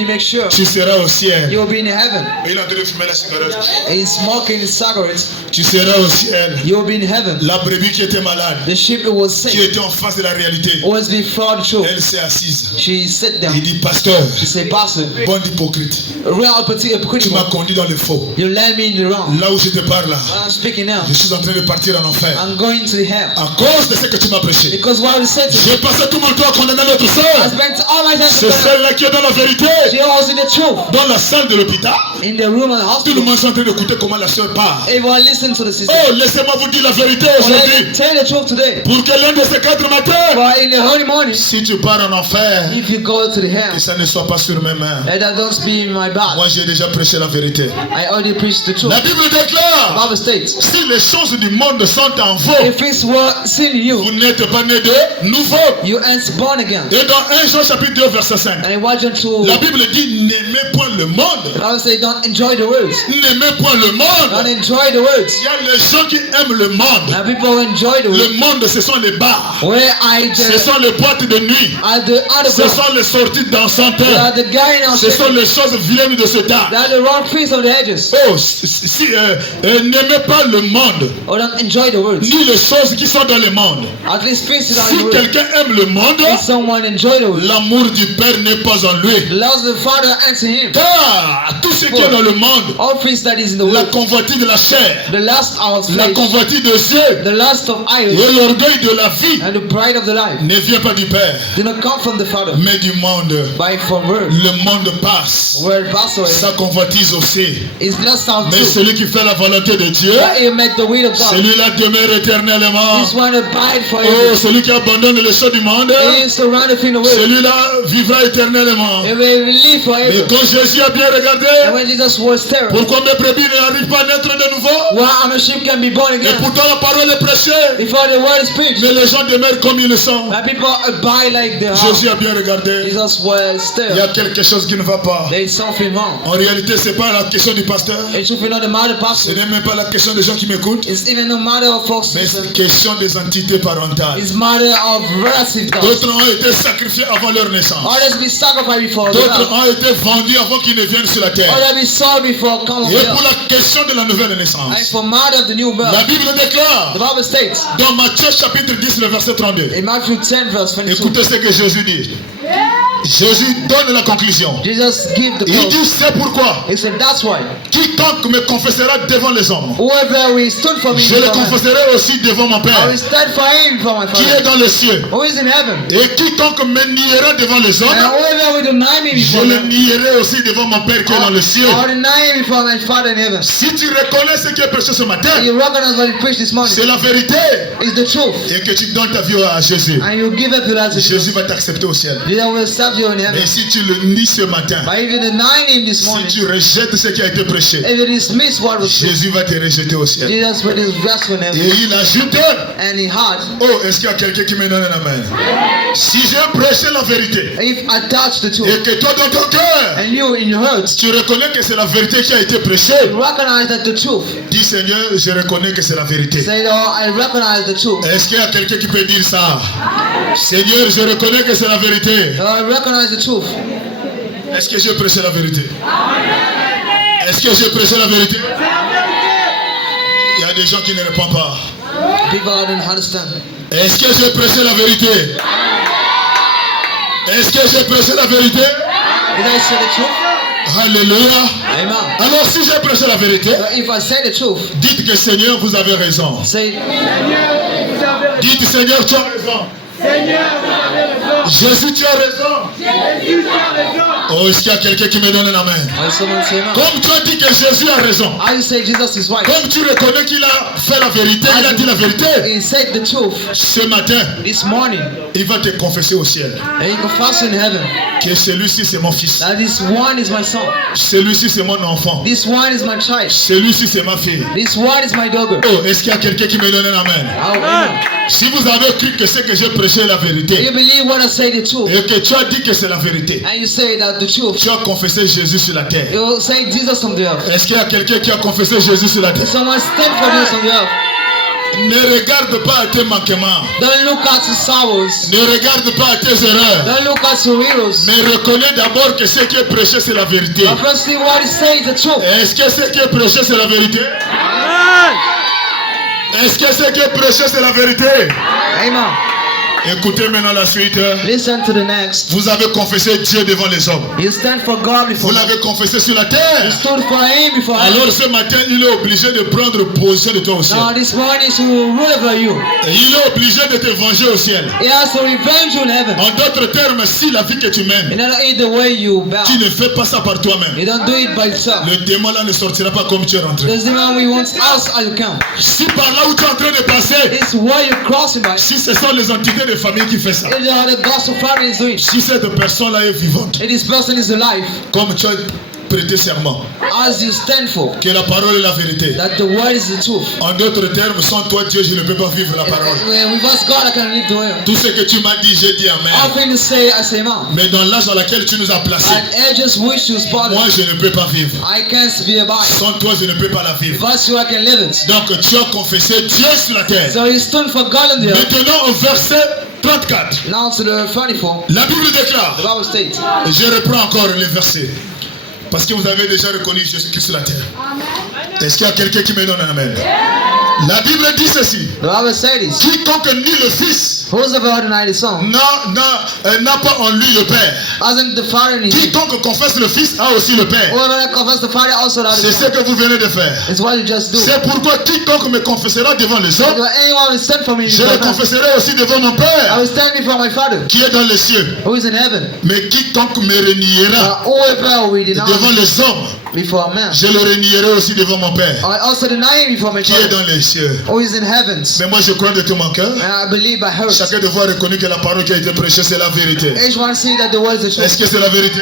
make sure tu seras au ciel. you'll be in heaven. Et il est en train de fumer la cigarette. And he's smoking his cigarettes, Tu seras au ciel. you'll be in heaven. La brebis qui était malade, The sheep that was qui sick, était en face de la réalité, always before the truth. elle s'est assise. She sat down. Il dit, pasteur, She said, Pastor, bon hypocrite, real tu hypocrite, m'as conduit dans le faux. you led me in the wrong. Là où je te parle là, When I'm speaking now, je suis en train de partir en enfer. I'm going to the hell. À cause de ce que tu m'as prêché. Because what I said to J'ai passé tout mon temps à condamner notre I soeur. spent all my time C'est celle-là qui est dans la vérité. she was in the truth. Dans la salle de l'hôpital, In the room of the tout le hospital. monde est en train d'écouter comment la soeur parle. Everyone listen to the sister. Oh, laissez-moi vous dire la vérité Well, let aujourd'hui. me tell you the truth today. Pour que l'un de ces 4 matins, But in the early morning, si tu pars en enfer, if you go to the hell, que ça ne soit pas sur mes mains. let that don't be in my back. Moi, j'ai déjà prêché la vérité. I already preached the truth. La Bible The déclare, Bible states, si les choses du monde sont en vous, if it's what sin in vous you, n'êtes pas né de nouveau. you ain't born again. Et dans 1 Jean chapitre 2 verset 5, And watch to la Bible dit, n'aimez point le monde. I would say don't enjoy the words. N'aimez point le Don't monde. enjoy the words. Il y a les gens qui aiment le monde. Now people enjoy the Le words. monde, ce sont les bars. Where Ce sont les boîtes de nuit. are the Ce underground. sont les sorties They dansantes. are the guy now. Ce sont les choses vilaines de ce temps. They are the wrong piece of the edges. Oh, si, n'aimez pas le monde, Or don't enjoy the words. ni les choses qui sont dans le monde. At least face it on Si the words. quelqu'un aime le monde, If someone enjoy the words, l'amour du Père n'est pas en lui. loves the Father answer him. Car tout ce qui est dans le monde, All things that is in the la world, convoitise de la chair, the lust of la flesh, convoitise des yeux the lust of et idols, l'orgueil de la vie and the pride of the life ne vient pas du Père, do not come from the Father, mais du monde. but from word. Le monde passe, Word passes away. sa convoitise aussi. Is lust of Mais truth. celui qui fait la volonté de Dieu, But you make the will of God. celui-là demeure éternellement. This one abide Oh, forever. celui qui abandonne les choses du monde, He is surrounded in the world. celui-là vivra éternellement. He will live Et forever. quand Jésus a bien regardé, And when Jesus was there, pourquoi mes brebis n'arrivent pas à naître de nouveau? well, I'm a sheep can be born Et again. pourtant la parole est prêchée, Before the word is preached, mais les gens demeurent comme ils le sont. and people abide like they are. Jésus a bien regardé, Jesus was il y a there. quelque chose qui ne va pas. There is something wrong. En réalité, c'est pas la question du pasteur, It should be not a matter of ce pastor. n'est même pas la question des gens qui m'écoutent, It's even no matter of folks. mais c'est la question des entités parentales. It's matter of relative gods. D'autres ont été sacrifiés avant leur naissance. Others be sacrificed before the D'autres Lord. ont été vendus avant qu'ils ne viennent sur la terre. Others be sold before come of Et pour God. la question de la nouvelle And naissance, for matter of the new la birth, Bible the déclare Bible states dans Matthieu chapitre 10, le verset 32. in Matthew 10 verse 22, Écoutez ce que Jésus dit. Jésus donne la conclusion. Jesus give the Il quote. dit, c'est pourquoi He said, that's why quiconque me confessera devant les hommes, whoever will stand for me, je le before man, confesserai aussi devant mon I Père will stand for him before my qui est Father, dans les cieux. who is in heaven. Et quiconque me niera devant les And hommes, whoever will deny me je before le man, nierai aussi devant mon Père qui est dans les cieux. I will deny him before my Father in heaven. Si tu reconnais ce qui est prêché ce matin, And you recognize what he preached this morning. c'est la vérité, It's the truth. et que tu donnes ta vie à Jésus, And you give it to that to Jesus. Jésus va t'accepter au ciel. Jesus will serve you in heaven. Mais si tu le nies ce matin, But if you deny him this si morning, tu rejettes ce qui a été prêché, if you dismiss what was preached, Jésus va te rejeter au ciel. Jesus will rest in Et heaven. il ajoute, And he had, oh, est-ce qu'il y a quelqu'un qui me donne un amen? Si j'ai prêché la vérité, if attached the truth, et que toi dans ton cœur, and you in your heart, tu reconnais que c'est la vérité qui a été prêchée, recognize that the truth. dis Seigneur, je reconnais que c'est la vérité. Say, oh, I recognize the truth. Est-ce qu'il y a quelqu'un qui peut dire ça? Seigneur, je reconnais que c'est la vérité. Oh, I recognize the truth. Est-ce que j'ai prêché la vérité? Est-ce que j'ai prêché la vérité? Il y a des gens qui ne répondent pas. People don't understand. Est-ce que j'ai prêché la vérité? Est-ce que j'ai prêché la vérité? Did I say the truth? Alléluia. Amen. Alors si j'ai prêché la vérité, So if I say the truth, dites que Seigneur, vous avez raison. say, Dites Seigneur, tu as raison. Jésus, tu as raison. Oh, est-ce qu'il y a quelqu'un qui me donne un amen? and someone say no. Comme tu as dit que Jésus a raison, I say Jesus is right. comme tu reconnais qu'il a fait la vérité, il a dit la vérité, He said the truth ce matin, this morning. il va te confesser au ciel And he confessed in heaven que celui-ci c'est mon fils, that this one is my son. celui-ci c'est mon enfant, This one is my child. celui-ci c'est ma fille. This one is my daughter. Oh, est-ce qu'il y a quelqu'un qui me donne un amen? Oh, amen. Si vous avez cru que ce que j'ai prêché est la You vérité, believe what I say the truth. et que tu as dit que c'est la vérité, And you say that the truth. tu as confessé Jésus sur la terre. You say Jesus on the earth. Est-ce qu'il y a quelqu'un qui a confessé Jésus sur la terre? Someone stand for Jesus on the earth. Ne regarde pas à tes manquements. Don't look at your sorrows. Ne regarde pas à tes erreurs. Don't look at your heroes. Mais reconnais d'abord que ce qui est prêché, c'est la vérité. But first see what he says the truth. Est-ce que ce qui est prêché, c'est la vérité? Est-ce que ce qui est prêché, c'est la vérité? Amen. Écoutez maintenant la suite. Listen to the next. Vous avez confessé Dieu devant les hommes. You stand for God before Vous him. l'avez confessé sur la You terre. stood for him before him. Alors ce matin, il est obligé de prendre position de toi au ciel. Now this morning he will rule over you. Et il est obligé de te venger au ciel. He has to revenge you in heaven. En d'autres termes, si la vie que tu mènes, In order to the way you bow. tu ne fais pas ça par toi-même, You don't do it by yourself. le démon là ne sortira pas comme tu es rentré. There's the man we want us as you come. Si par là où tu es en train de passer, It's where you're crossing by. si ce sont les entités de famille qui font ça, If the gospel family is doing. si cette personne-là est vivante, If this person is alive, comme tu as prêté serment, as you stand for, que la parole est la vérité. that the word is the truth. En d'autres termes, sans toi Dieu, je ne peux pas vivre la parole. With us God, I can live the way. Tout ce que tu m'as dit, j'ai dit amen. Everything you say, I say man. Mais dans l'âge dans lequel tu nous as placés, And ages which you spotted, moi je ne peux pas vivre. I can't be about. Sans toi, je ne peux pas la vivre. Without you, I can live it. Donc tu as confessé Dieu sur la terre. So you stood for God on the earth. Maintenant au verset 34, Now to the 34, la Bible déclare, the Bible states. je reprends encore les versets, parce que vous avez déjà reconnu Jésus-Christ sur la terre. Est-ce qu'il y a quelqu'un qui me donne un amen? La Bible dit ceci, The Bible says this. quiconque nie le Fils Whosoever denied the Son n'a pas en lui le Père. hasn't the Father in him. Quiconque confesse le Fils a aussi le Père. Whoever confesses the Father also has C'est the ce Son. que vous venez de faire. It's what you just do. C'est pourquoi quiconque me confessera devant les hommes, If anyone will stand for me, je le confesserai aussi devant mon I Père will stand before my Father qui est dans les cieux. who is in heaven. Mais quiconque me reniera Whoever will deny devant me les hommes, before man, je le renierai aussi devant mon Père I also deny him before my qui est Father dans les cieux. who is in heavens. Mais moi je crois de tout mon cœur, And I believe by her. chacun de vous a reconnu que la parole qui a été prêchée c'est la vérité. Each one see that the word is the truth. Est-ce que c'est la vérité?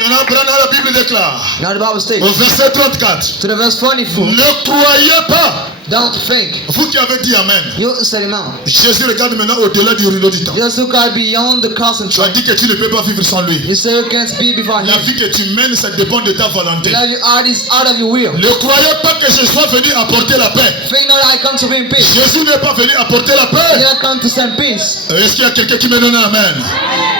Maintenant, Branham, la Bible déclare Now the Bible states, au verset 34, to the verse 44, ne croyez pas, don't think. vous qui avez dit amen, You say amen. Jésus regarde maintenant au-delà du rideau du temps. Just look out beyond the cross and Tu as try. dit que tu ne peux pas vivre sans lui. You say you can't be before La him. vie que tu mènes, ça dépend de ta volonté. Love your heart is out of your will. Ne croyez pas que je sois venu apporter la paix. Think not that I come to bring peace. Jésus n'est pas venu apporter la I paix. did not come to send peace. Est-ce qu'il y a quelqu'un qui me donne un amen?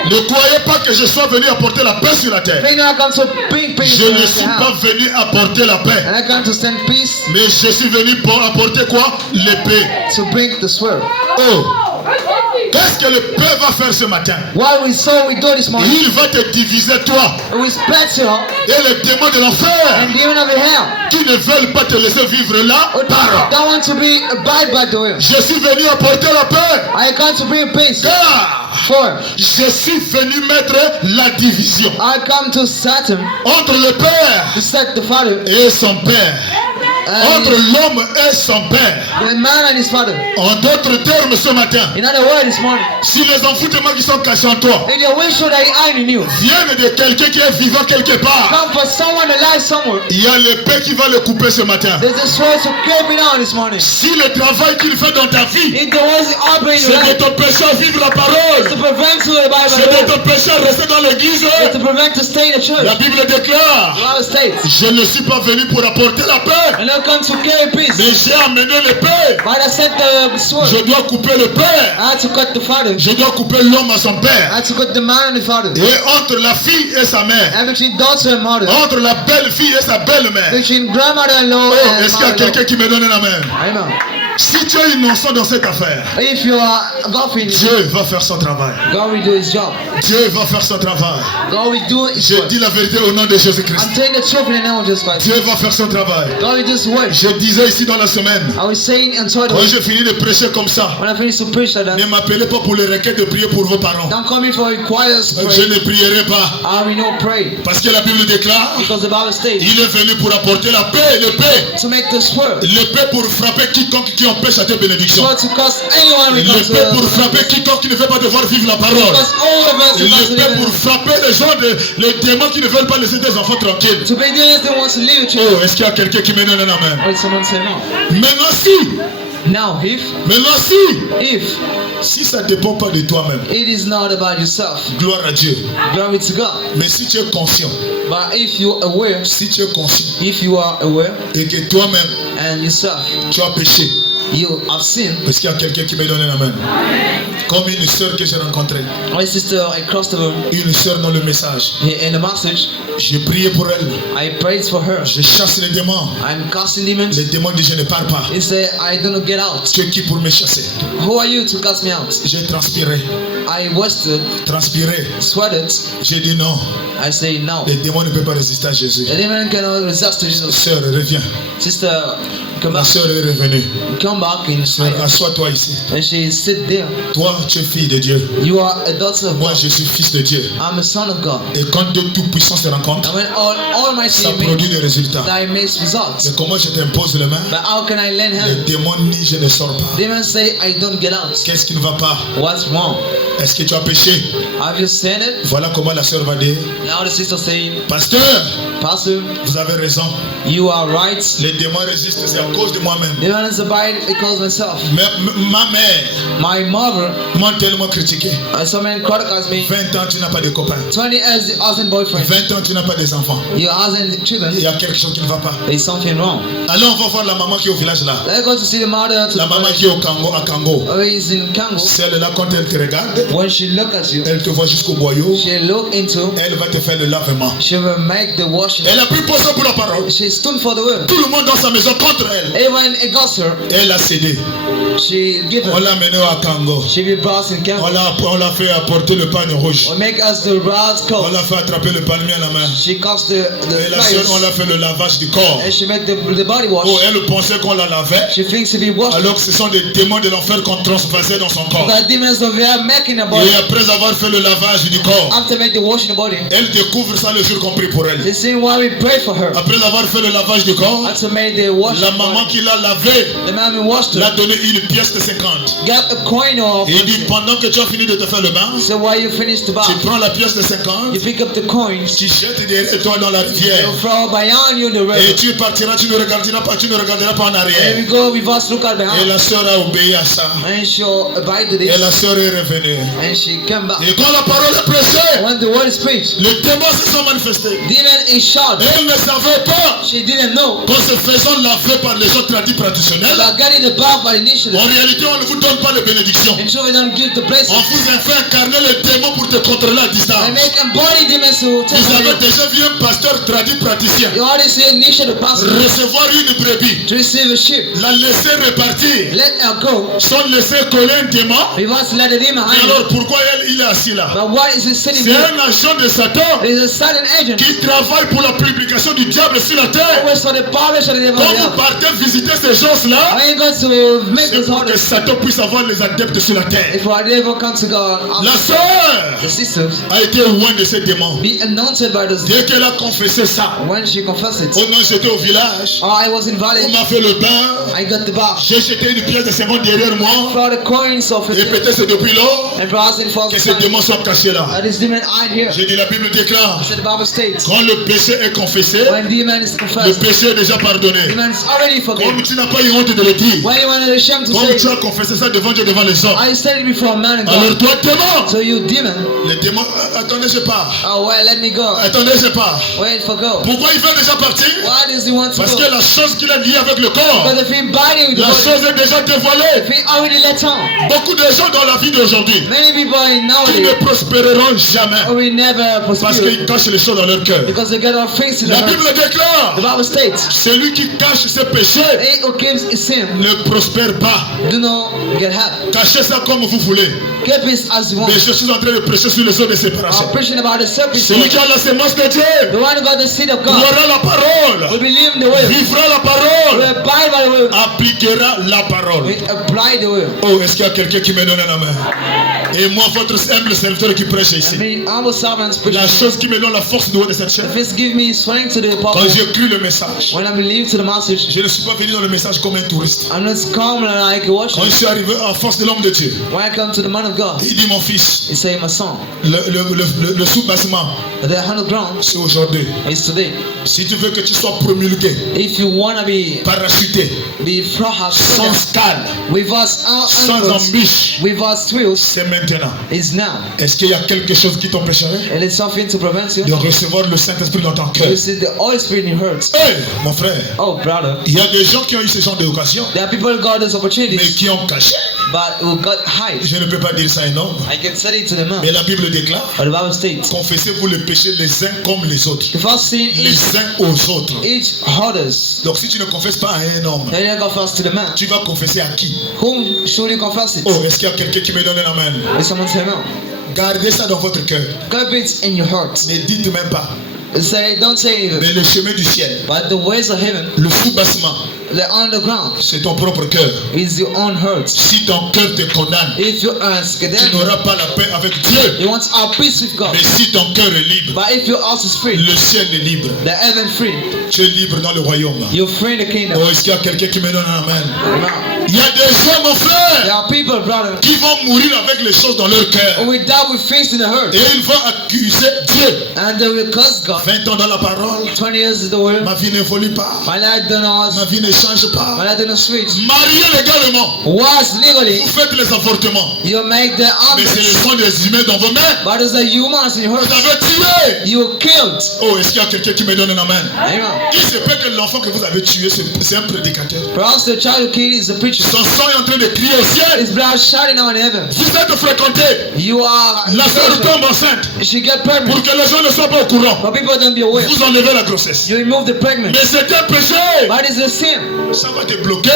Ne croyez pas que je sois venu apporter la paix sur la terre. Think not I come to bring peace. Je to ne the suis house. pas venu apporter la paix. And I come to send peace, Mais je suis venu pour apporter quoi? L'épée. to bring the sword. Oh! Qu'est-ce que l'épée va faire ce matin? What we saw we do this morning, Il va te diviser toi we split you up et les démons de l'enfer and demon of the hell. qui ne veulent pas te laisser vivre là. Don't want to be abide by the will. Je suis venu apporter la paix. I come to bring peace. Car For je suis venu mettre la division I come to Satan entre le Père to set the Father et son Père. Entre and l'homme et son Père. the man and his father. En d'autres termes ce matin, In other words, this morning, si les envoûtements qui sont cachés en toi if the wish that I in you viennent de quelqu'un qui est vivant quelque part, come for someone alive somewhere, il y a l'épée qui va le couper ce matin. there's a sword to kill me down this morning. Si le travail qu'il fait dans ta vie, If the ones operating c'est de right, t'empêcher à vivre la to parole, prevent to abide by c'est the de will, t'empêcher à rester dans l'église, to prevent to stay in the church. la Bible déclare, The Bible states, je ne suis pas venu pour apporter la paix, and I come to carry peace. mais j'ai amené l'épée. But I set the sword. Je dois couper le Père. I had to cut the father. Je dois couper l'homme à son I père. had to cut the man and the father. Et entre la fille et sa mère, And between daughter and mother. entre la belle fille et sa belle-mère. Between grandmother-in-law Oh, and est-ce qu'il y a mother-in-law. quelqu'un qui me donne un amen? Amen. Si tu es innocent dans cette affaire, If you are golfing, Dieu va faire son travail. God will do his job. Dieu va faire son travail. God will do his Je work. dis la vérité au nom de Jésus-Christ. I'm telling the truth in the name of Jesus Christ. Dieu va faire son travail. God will do his work. Je disais ici dans la semaine, I was saying until quand j'ai fini de prêcher comme ça, when I finish to preach like ne that, m'appelez pas pour les requêtes de prier pour vos parents. don't come in for requires Je pray. ne prierai pas. I will not pray. Parce que la Bible déclare, Because the Bible states il est venu pour apporter la paix, l'épée. to make this work. L'épée pour frapper quiconque qui empêche à tes bénédictions. So to cause anyone we come L'épée pour to frapper quiconque qui ne veut pas devoir vivre la parole. because all of us are L'épée pour frapper les gens, les démons qui ne veulent pas laisser des enfants tranquilles. to be the that wants to live with you. Oh, est-ce qu'il y a quelqu'un qui me donne un amen? Or someone say no. Maintenant, si Now, Maintenant, si ça ne dépend pas de toi-même, it is not about yourself, gloire à Dieu. glory to God. Mais si tu es conscient, But if you're aware, si tu es conscient if you are aware et que toi-même, and yourself, tu as péché, you have sinned. parce qu'il y a quelqu'un qui me donne la main. Comme une sœur que j'ai rencontrée, My sister, I crossed over une sœur dans le message. in the message. J'ai prié pour elle. I prayed for her. Je chasse les démons. I'm casting demons. Les démons disent je ne pars pas. He said, I don't get out. Tu es qui pour me chasser? Who are you to cast me out? J'ai transpiré. I wasted, Transpiré. sweated. J'ai dit non. I say no. Les démons ne peuvent pas résister à Jésus. The demon cannot resist Jesus. Sœur, reviens. Sister, come La back. sœur est revenue. Come back and Sœur, assois-toi ici. and she sit there. Toi, tu es fille de Dieu. You are a daughter of Moi, God. je suis fils de Dieu. I'm a son of God. Et quand deux tout-puissants se rencontrent, And when Almighty ça produit des résultats. that makes results. Mais comment je t'impose les mains? But how can I lend Les hand? démons nient, je ne sors pas. Demons say, I don't get out. Qu'est-ce qui ne va pas? What's wrong? Est-ce que tu as péché? Have you sinned it? Voilà comment la sœur va dire. Now the sister saying, Pasteur, Pastor, vous avez raison. you are right. Les démons résistent, c'est à cause de moi-même. Demons abide because myself. Mais ma mère My mother, m'a tellement critiqué. so many criticized me. 20 ans, tu n'as pas de copains. 20 years hasn't boyfriend. 20 ans, tu n'as pas des enfants. You hasn't children. Il y a quelque chose qui ne va pas. There's something wrong. Alors, on va voir la maman qui est au village là. Let's go to see the mother to La the maman village. qui est au Congo, à Congo. Oh, he's in Congo. Celle-là, quand elle te regarde, When she look at you, elle te voit jusqu'au boyau. she look into, Elle va te faire le lavement. she will make the washing. Elle a pris position pour la parole. She stood for the word. Tout le monde dans sa maison contre elle. Even against her, Elle a cédé. she give On her. l'a menée à Congo. She be brought in Congo. On l'a fait apporter le pagne rouge. Or make us the brass On coat. l'a fait attraper le palmier à la main. She cuts the Et la sœur, on pliers. l'a fait le lavage du corps. And she make the body wash. Oh, elle pensait qu'on la lavait. She thinks to be washed. Alors que ce sont des démons de l'enfer qu'on transversait dans son corps. The demons of hell making the body. Et après avoir fait le lavage du corps, After make the washing the body. elle découvre ça le jour qu'on prie pour elle. They see why we pray for her. Après avoir fait le lavage du corps, After make the wash. la maman qui l'a lavé The man who washed l'a her. donné une pièce de 50. Get a coin of. Et il dit, pendant que tu as fini de te faire le bain, So while you finish the tu bath, prends la pièce de 50, you pick up the coins. tu jettes derrière toi dans la rivière. You throw behind you in the Et river. tu partiras, tu ne regarderas pas en And arrière. we go reverse look at Et behind. la sœur a obéi à ça. And she'll abide to Et this. la sœur est revenue. And she came back. Et quand la parole est prêchée, When the word is preached, les démons se sont manifestés. demon is shot. Et elle ne savait pas She didn't know. qu'en se faisant laver par les gens tradis traditionnels, About getting the bath by initially. en réalité, on ne vous donne pas de bénédiction. And so we don't give the blessing. On vous a fait incarner les démons pour te contrôler à I distance. make embody demons to take Vous avez you. déjà vu un pasteur tradit praticien You already see initially the pastor recevoir une brebis, to receive a sheep. la laisser repartir, Let her go. sans laisser coller un démon. We want to let the demon Et hide. alors, pourquoi il est assis là? But what is he sitting C'est there? un agent de Satan It is a sudden agent. qui travaille pour la publication du diable sur la terre. Always for the power of the devil. Quand vous partez visiter ces gens-là, When you go to make c'est this pour que order, Satan puisse avoir les adeptes sur la terre. if our devil comes to God, La sœur the sisters a été loin de ces démons. be anointed by those. Dès qu'elle a confessé ça, When she confessed it, oh non, j'étais au village, oh, I was on invited. m'a fait le bain, I got the bath. j'ai jeté une pièce de 50 derrière moi, For the coins of et it, peut-être c'est depuis lors and browsing for que ces démons sont cachés là. this demon hide here. J'ai dit, la Bible déclare, So the Bible states, quand le péché est confessé, when demon is le confessed, péché est déjà pardonné. demon is already forgiven. Comme tu n'as pas eu honte de le dire, When you want to shame to comme tu say, as confessé ça devant Dieu, devant les hommes, I studied before man and alors God. toi, démon, So you demon, les démons, attendez, je pars. oh well, let me go. Attendez, je pars. Wait for go. Pourquoi il veut déjà partir? Why does he want to Parce que go? la chose qu'il a liée avec le corps, Because if he binding with the la body, chose est déjà dévoilée. if he already let on, Beaucoup de gens dans la vie d'aujourd'hui many people in qui ne nowadays prospéreront jamais will never parce prosper qu'ils cachent les choses dans leur cœur. because they get off face in La their Bible heart. déclare, The Bible states, celui qui cache ses péchés he who gives his sin ne prospère pas. do not get help. Cachez ça comme vous voulez. Keep it as you want. Mais je suis en train de prêcher sur les eaux de séparation. I'm preaching about the serpent. Celui qui a la sémence de Dieu The one who got the seed of God croira la parole, will believe in the will, vivra la will parole, abide by the will, appliquera la parole. will apply the will. Oh, est-ce qu'il y a quelqu'un qui me donne la main? Et moi, votre humble serviteur qui prêche ici. Me, humble servants preaching. La chose qui me donne la force de haut de cette chaîne, If it's give me strength to the quand purpose, j'ai cru le message, when I believe to the message, je ne suis pas venu dans le message comme un touriste. I'm not calm like a Quand watchman. je suis arrivé à force de l'homme de Dieu, When I come to the man of God, il dit mon fils, he say, my son, le sous-bassement, the underground c'est aujourd'hui. aujourd'hui. It's today. Si tu veux que tu sois promulgué, If you want to be parachuté, sans scale, without sans ankles, embûche, without thrills, c'est maintenant. it's now. Est-ce qu'il y a quelque chose qui t'empêcherait And it's something to prevent you. de recevoir le Saint-Esprit dans ton cœur? You see, the Holy Spirit in your heart. Hey, mon frère, Oh, brother. il y a des gens qui ont eu ce genre d'occasion, There are people who got those mais opportunities, qui ont caché. but who got hide. Je ne peux pas dire ça énorme, I can say it to the man. mais la Bible déclare, But the Bible states, confessez-vous les péchés les uns comme les autres. the first sin Les is uns aux autres. each others. Donc si tu ne confesses pas à un homme, Then you confess to the man. tu vas confesser à qui? Whom should you confess it? Oh, est-ce qu'il y a quelqu'un qui me donne un amen? Is someone say no? Gardez ça dans votre cœur. Keep it in your heart. Ne dites même pas. Say, don't say it. Mais le chemin du ciel, But the ways of heaven, le sous-bassement, the underground, c'est ton propre cœur. is your own heart. Si ton cœur te condamne, If you ask tu them, n'auras pas la paix avec Dieu. you want our peace with God. Mais si ton cœur est libre, But if your heart is free, le ciel est libre. the heaven free, Tu es libre dans le royaume. you're free in the kingdom. Oh, est-ce qu'il y a quelqu'un qui me donne un amen? Amen. Il y a des gens, mon There frère, are people, brother, qui vont mourir avec les choses dans leur cœur. who will die with things in the heart. Et ils vont accuser Dieu. And they will curse God. 20 ans dans la parole, 20 years is the word. ma vie n'évolue pas. My life don't Ma know. vie ne change My pas. life don't switch. Marié légalement, Was legally, vous faites les avortements. you make the Mais c'est le armies. sang des humains dans vos mains. But it's the humans in your Vous heart. avez tué. You killed. Oh, est-ce qu'il y a quelqu'un qui me donne un amen? Amen. Il se peut que l'enfant que vous avez tué, c'est un prédicateur. Perhaps the child who killed is a preacher. Son sang est en train de crier au ciel. His blood shouting out in heaven. Vous êtes fréquenté. You are. La sœur tombe enceinte. She get Pour pregnant. que les gens ne soient pas au courant, But people don't be aware. vous enlevez la grossesse. You remove the pregnant. Mais c'est un péché. But it's a sin. Ça va te bloquer.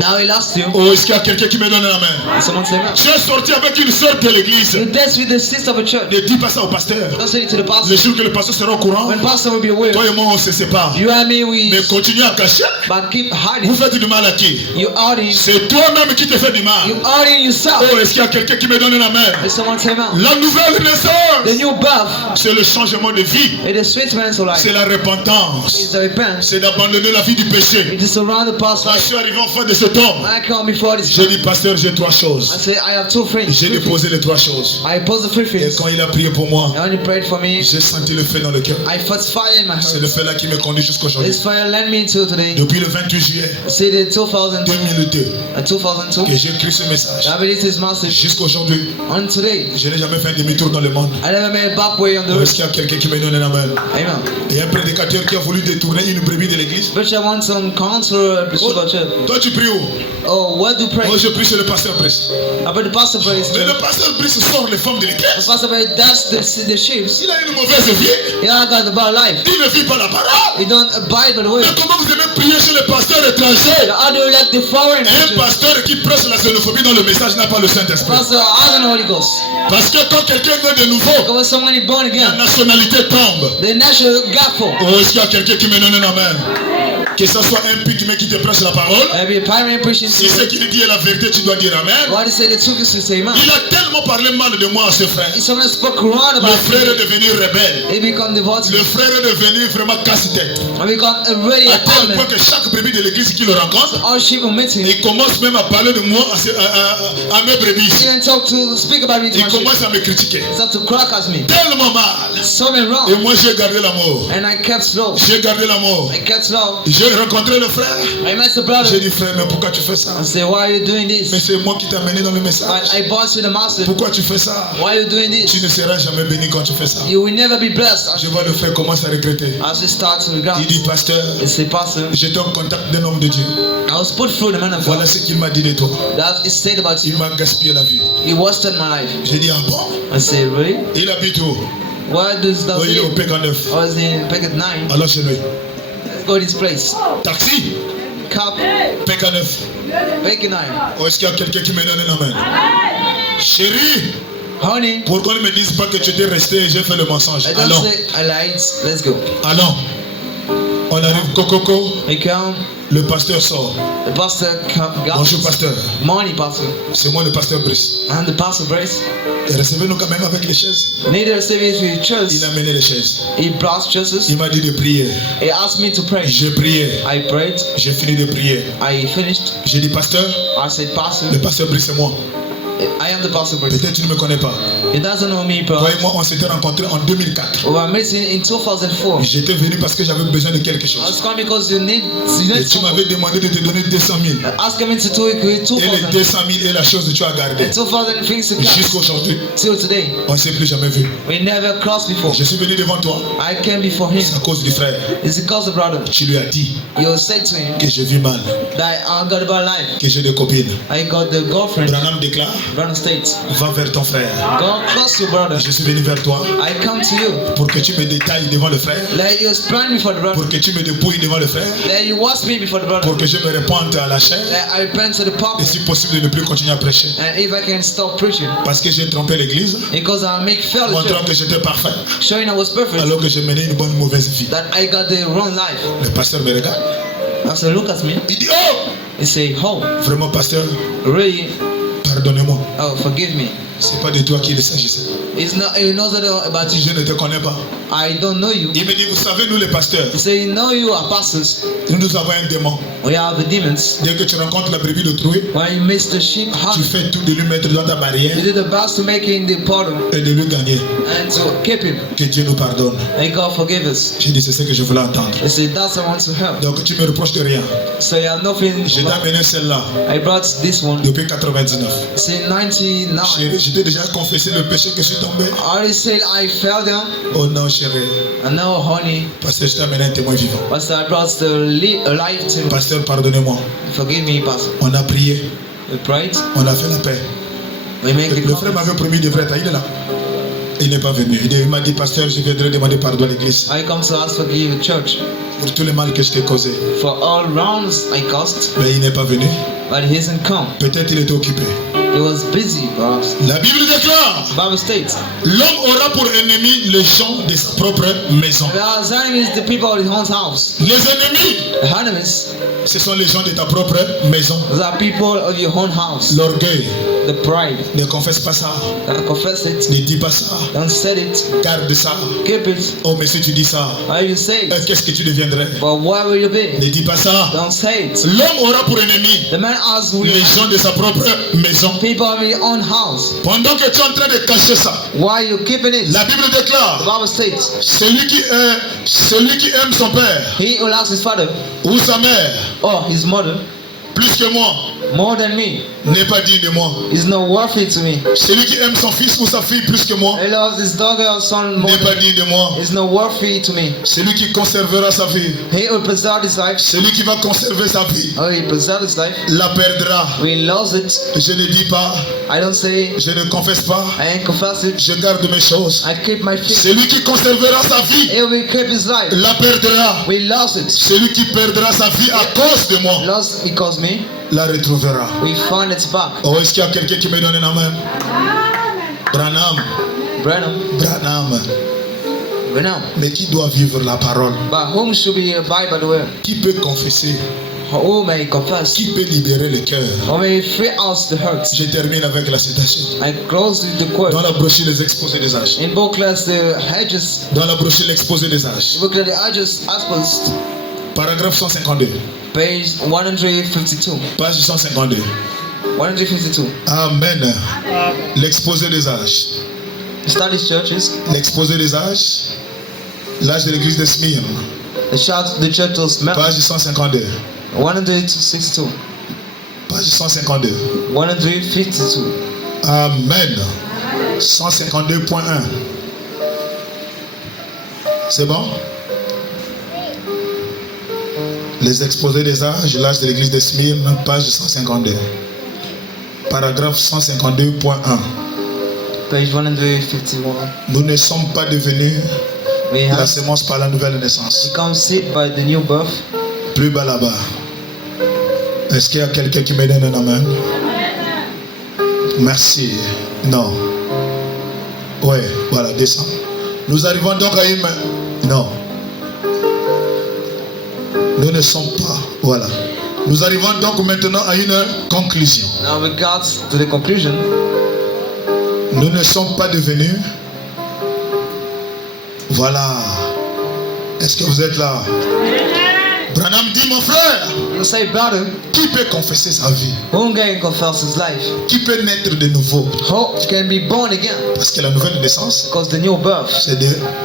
Now he lost you. Oh, est-ce qu'il y a quelqu'un qui me donne un amen? Someone say no. Tu es sorti avec une sœur de l'église. You dance with the sister of a church. Ne dis pas ça au pasteur. Don't say it to the pastor. Le jour que le pasteur sera au courant, When pastor will be aware. toi et moi on se sépare. You and me, Mais we. continue à cacher. But keep Vous hiding. faites du mal à qui? You hiding. C'est toi-même qui te fais du You mal. hiding yourself. Oh, est-ce qu'il y a quelqu'un qui me donne un amen? Is someone say no? La nouvelle The naissance, new birth. c'est le changement de vie. It is sweet mental life. C'est la repentance. It's a repent. C'est d'abandonner la vie du péché. It is surround the past Quand je life. suis arrivé en fin de cet homme, I come before this. j'ai dit, pasteur, j'ai trois I choses. say I have two friends. J'ai déposé les trois choses. I pose the three Et things. quand il a prié pour moi, And when he prayed for me, j'ai senti le feu dans le cœur. I felt fire in my C'est le heart. feu là qui me conduit jusqu'aujourd'hui. This fire led me to today. Depuis le 28 juillet See the 2002 2002 and 2002. que j'ai écrit ce message. I believe this message. Jusqu'aujourd'hui, On today, je n'ai jamais fait un demi-tour dans le monde. I never made a back way on the Est-ce road. qu'il y a quelqu'un qui me donne un amen? Amen. Il y a un prédicateur qui a voulu détourner une brebis de l'église. But I want some counsel the church. Toi, tu pries où? Oh, what do pray? Moi, je prie chez le pasteur Brice. But the pastor prays. Mais le pasteur Brice sort les femmes de The l'église. pastor prays. That's the sheep. Il a une mauvaise vie. He don't got the bad life. Il ne vit pas la parole. He don't abide by the word. Mais comment vous aimez prier chez le pasteur étranger? How do you like the foreign? Un pasteur qui prêche la xénophobie dans le message n'a pas le Saint-Esprit. Pastor has the Holy Ghost. Parce que quand quelqu'un naît de nouveau, Because when someone is born la again, nationalité tombe. the national gap fall. Oh, est-ce qu'il y a quelqu'un qui me donne un amen? Que ce soit un pygmée qui te prêche la parole. Every parent preaching Si ce to qu'il dit est la vérité, tu dois dire amen. what he said the truth is to say man. Il a tellement parlé mal de moi à ce frère. If someone spoke wrong Le about frère est me, devenu rebelle. he become Le devoted. frère est devenu vraiment casse-tête. I become a really À tel point honest. que chaque brebis de l'église qu'il rencontre, All sheep will meet him. il commence même à parler de moi à mes brebis. Even talk to speak about me to Il my sheep. commence à me critiquer. Start to crack at me. Tellement mal. Something Et wrong. moi j'ai gardé l'amour. And I kept slow. J'ai gardé l'amour. I kept slow. J'ai rencontré le frère. I met the J'ai brother. dit frère, mais pourquoi tu fais ça? I said, why are you doing Mais this? c'est moi qui t'ai amené dans le message. I bought to the master. Pourquoi tu fais ça? Why are you doing Tu this? ne seras jamais béni quand tu fais ça. You will never be blessed. Je vois le frère commence à regretter. As you start to Il regret. dit pasteur, He said, Pastor, j'étais en contact d'un homme de Dieu. I was put through the man of Voilà God. ce qu'il m'a dit de toi. That is said about Il you. m'a gaspillé la vie. He wasted my life. J'ai dit ah bon? I said, really? Il habite où? Why does that Oh, il est au live? Pécan 9. I was in Packet 9. Alors chez lui. Let's go to this place. Taxi, Cup, Pécan 9. Packet 9. Oh, est-ce qu'il y a quelqu'un qui me donne un amen? Chérie, Honey, pourquoi ils ne me disent pas que tu étais resté et j'ai fait le mensonge? I don't Allons, say I lied. Let's go. allons. On arrive, Coco, We come. le pasteur sort. The pastor come. Bonjour pasteur, Morning, pastor. c'est moi le pasteur Brice. And the pastor Brace. Et recevez-nous quand même avec les chaises. Neither service with church. Il a amené les chaises. He brought churches. Il m'a dit de prier. He asked me to pray. J'ai prié. I prayed. J'ai fini de prier. I finished. J'ai dit pasteur, I said, Pastor, le pasteur Brice c'est moi. I am the Pastor Brice. Peut-être tu ne me connais pas. He doesn't know me, Toi but et moi, on s'était rencontrés en 2004. we were meeting in 2004. J'étais venu parce que j'avais besoin de quelque I chose. was coming because you need Et tu m'avais demandé de te donner 200 000. Ask me to do it with Et les 2000. 200 000 est la chose que tu as gardée. And 2000 things to catch. Jusqu'aujourd'hui, Till today. on ne s'est plus jamais vu. We never crossed before. Je suis venu devant toi. I came before him. C'est à cause du frère. It's because of brother. Tu lui as dit You said to him que je vis mal, that I got a bad life. que j'ai des copines. I got the girlfriend. Branham déclare, Brother States. va vers ton frère. Go close to brother. Je suis venu vers toi I come to you. pour que tu me détailles devant le frère, Let you explain me for the brother. pour que tu me dépouilles devant le frère, Let you wash me before the brother. pour que je me répande à la chair That I repent to the et pulpit. si possible de ne plus continuer à prêcher. And if I can stop preaching. Parce que j'ai trompé l'église, Because I make fail the montrant church. que j'étais parfait, Showing I was perfect. alors que j'ai mené une bonne mauvaise vie. That I got the wrong life. Le pasteur me regarde, Pastor look at me. il dit, oh, He say, oh, vraiment pasteur, really? pardonnez-moi. Oh, forgive me. C'est pas de toi qu'il s'agissait. It's not. He knows about you. Je ne te connais pas. I don't know you. Il me dit, vous savez, nous les pasteurs, He say, no, you are pastors. nous avons un démon. We have the demons. Dès que tu rencontres la brebis d'autrui, When you miss the sheep, tu fais tout de lui mettre dans ta barrière you did the best to make him the pardon et de lui gagner. and to keep him. Que Dieu nous pardonne. And God forgive us. J'ai dit, c'est ce que je voulais entendre. He said, that's I want to help. Donc tu me reproches de rien. So you have nothing. Je t'ai amené celle-là I brought this one. depuis 99. Since 99. Chérie, je t'ai déjà confessé le péché que je suis tombé. I already said I fell down. Oh non, chérie. And now, honey, Parce que je t'ai amené un témoin vivant. Pastor, I brought the life to Pasteur, pardonnez-moi. forgive me, Pastor. On a prié, We prayed. on a fait la paix. We make the Le frère comments. m'avait promis de vrai, il est là. Il n'est pas venu. Il m'a dit, pasteur, je viendrai demander pardon à l'église I come to ask forgive the church pour tout le mal que je t'ai causé. for all wrongs I caused, Mais il n'est pas venu. but he hasn't come. Peut-être il était occupé. He was busy, perhaps. La Bible déclare, Bible states, l'homme aura pour ennemi les gens de sa propre maison. his enemies, the people of his own house. Les ennemis, The enemies, ce sont les gens de ta propre maison. the people of your own house. L'orgueil, The pride. ne confesse pas ça. Don't confess it. Ne dis pas ça. Don't say it. Garde ça. Keep it. Oh, mais si tu dis ça, How you say it? qu'est-ce que tu deviendrais? But where will you be? Ne dis pas ça. Don't say it. L'homme aura pour ennemi The man asks will les gens de sa propre maison. people of your own house. Pendant que tu es en train de cacher ça, Why are you keeping it? la Bible The déclare, Bible states, celui qui aime son père he who loves his father ou sa mère or his mother plus que moi more than me n'est pas digne de moi. is not worthy to me. Celui qui aime son fils ou sa fille plus que moi He loves his daughter or son more n'est pas than digne de moi. is not worthy to me. Celui qui conservera sa vie, He who preserves his life, celui qui va conserver sa vie, or he preserves his life, la perdra. we lose it. Je ne dis pas, I don't say, je ne confesse pas, I ain't confess it. je garde mes choses. I keep my faith. Celui qui conservera sa vie, He will keep his life. la perdra. We lost it. Celui qui perdra sa vie à cause de moi, Lost because me. la retrouvera. We find it back. Oh, est-ce qu'il y a quelqu'un qui me donne un amen? Branham, Branham. mais qui doit vivre la parole? But whom should be abide by the word? Qui peut confesser? Who may confess? Qui peut libérer le cœur? Or may free us the hurt? Je termine avec la citation. I close with the quote. Dans la brochure, les exposés des âges. In booklets, the hedges, Dans la brochure, l'exposé des âges. booklet, the hedges, aspects, Paragraphe 152. page 152. Page 152. 152. Amen. L'exposé des âges. Study churches. L'exposé des âges. L'âge de l'église de Smyrne. The church of Smyrna. Page 152. 162. Page 152. 152. Amen. 152.1. C'est bon? Les exposés des âges, l'âge de l'église de Smyrne, page 152. Paragraphe 152.1. Page 151. Nous ne sommes pas devenus We la have sémence par la nouvelle naissance. become seed by the new birth. Plus bas là-bas. Est-ce qu'il y a quelqu'un qui me donne un amen? Merci. Non. Ouais, voilà, descends. Nous arrivons donc à une... Non. Nous ne sommes pas... Voilà. Nous arrivons donc maintenant à une conclusion. Now we got to the conclusion. Nous ne sommes pas devenus... Voilà. Est-ce que vous êtes là? Branham dit, mon frère, You say, brother, qui peut confesser sa vie? Who can confess his life? Qui peut naître de nouveau? Who can be born again? Parce que la nouvelle naissance, Because the new birth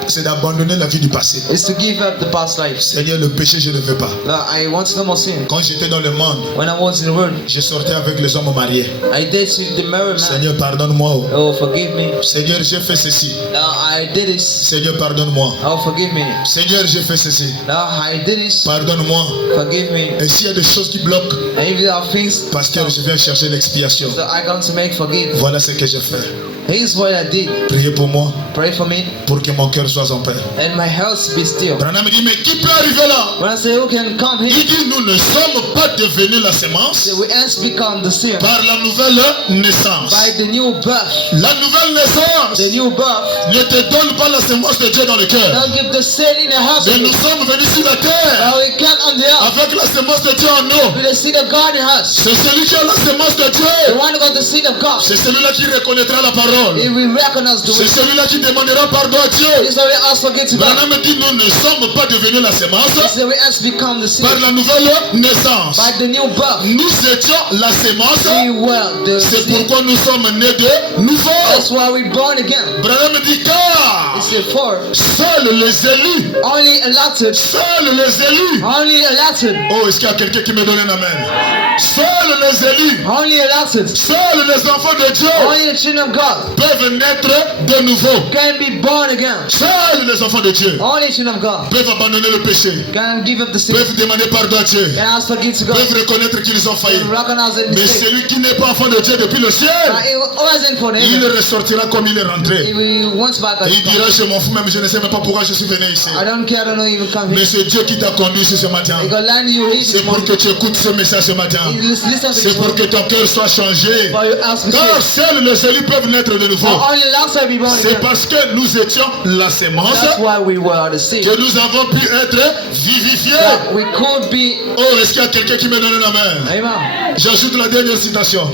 c'est d'abandonner la vie du passé. is to give up the past life. Seigneur, le péché, je ne veux pas. Lord, I want no more sin. Quand j'étais dans le monde, When I was in the world, je sortais avec les hommes mariés. I dated the married man. Seigneur, pardonne-moi. Oh, forgive me. Seigneur, j'ai fait ceci. Lord, I did this. Seigneur, pardonne-moi. Oh, forgive me. Seigneur, j'ai fait ceci. Lord, I did this. Pardonne-moi. Forgive me. Et s'il y a des choses qui bloquent, And if there are things, pasteur, je viens chercher l'expiation. so I come to make forgive. Voilà ce que j'ai fait. Here's what I did. Priez pour moi, Pray for me, pour que mon cœur soit en paix. and my health be still. Branham me dit, mais qui peut arriver là? When I say who can come Il here, dit, nous ne sommes pas devenus la sémence say we has become the seer par la nouvelle naissance. by the new birth. La nouvelle naissance The new birth. ne te donne pas la sémence de Dieu dans le cœur. Don't give the seed in the house. Mais nous sommes venus sur la terre Now we come on the earth avec la sémence de Dieu en nous. with the seed of God in us. C'est celui qui a la sémence de The Dieu. one who got the seed of God. C'est celui-là qui reconnaîtra la parole. He will recognize the C'est way. celui-là qui demandera pardon à Dieu. This is why we ask for to God. Branham me dit, nous ne sommes pas devenus la sémence This is why we has become the seed par la nouvelle naissance. by the new birth. Nous étions la sémence. We were the C'est seed. pourquoi nous sommes nés de nouveau. That's why we born again. Branham me dit, car It's the for seuls les élus, only elected, seuls les élus. only elected, Oh, est-ce qu'il y a quelqu'un qui me donne un amen? Seuls les élus, only elected, seuls les enfants de Dieu only the children of God peuvent naître de nouveau. can be born again. Seuls les enfants de Dieu Only the children of God peuvent abandonner le péché, can give up the sin, peuvent demander pardon à Dieu, can ask forgiveness to God, peuvent reconnaître qu'ils ont failli. can recognize the Mais mistake. celui qui n'est pas enfant de Dieu depuis le ciel, But it wasn't for them. il ressortira comme il est rentré. If we once back, Et il dira, je m'en fous même, je ne sais même pas pourquoi je suis venu ici. I don't care, I don't know even come Mais here. c'est Dieu qui t'a conduit ici ce matin. Because land you read C'est this pour morning, que tu écoutes ce message ce matin. listen to C'est this pour morning, que ton cœur soit changé. but you ask me Car to seuls les élus peuvent naître de nouveau. only last time be born C'est again. parce que nous étions la sémence That's why we were the seed. que nous avons pu être vivifiés. That we could be. Oh, est-ce qu'il y a quelqu'un qui me donne un amen? Amen. J'ajoute la dernière citation.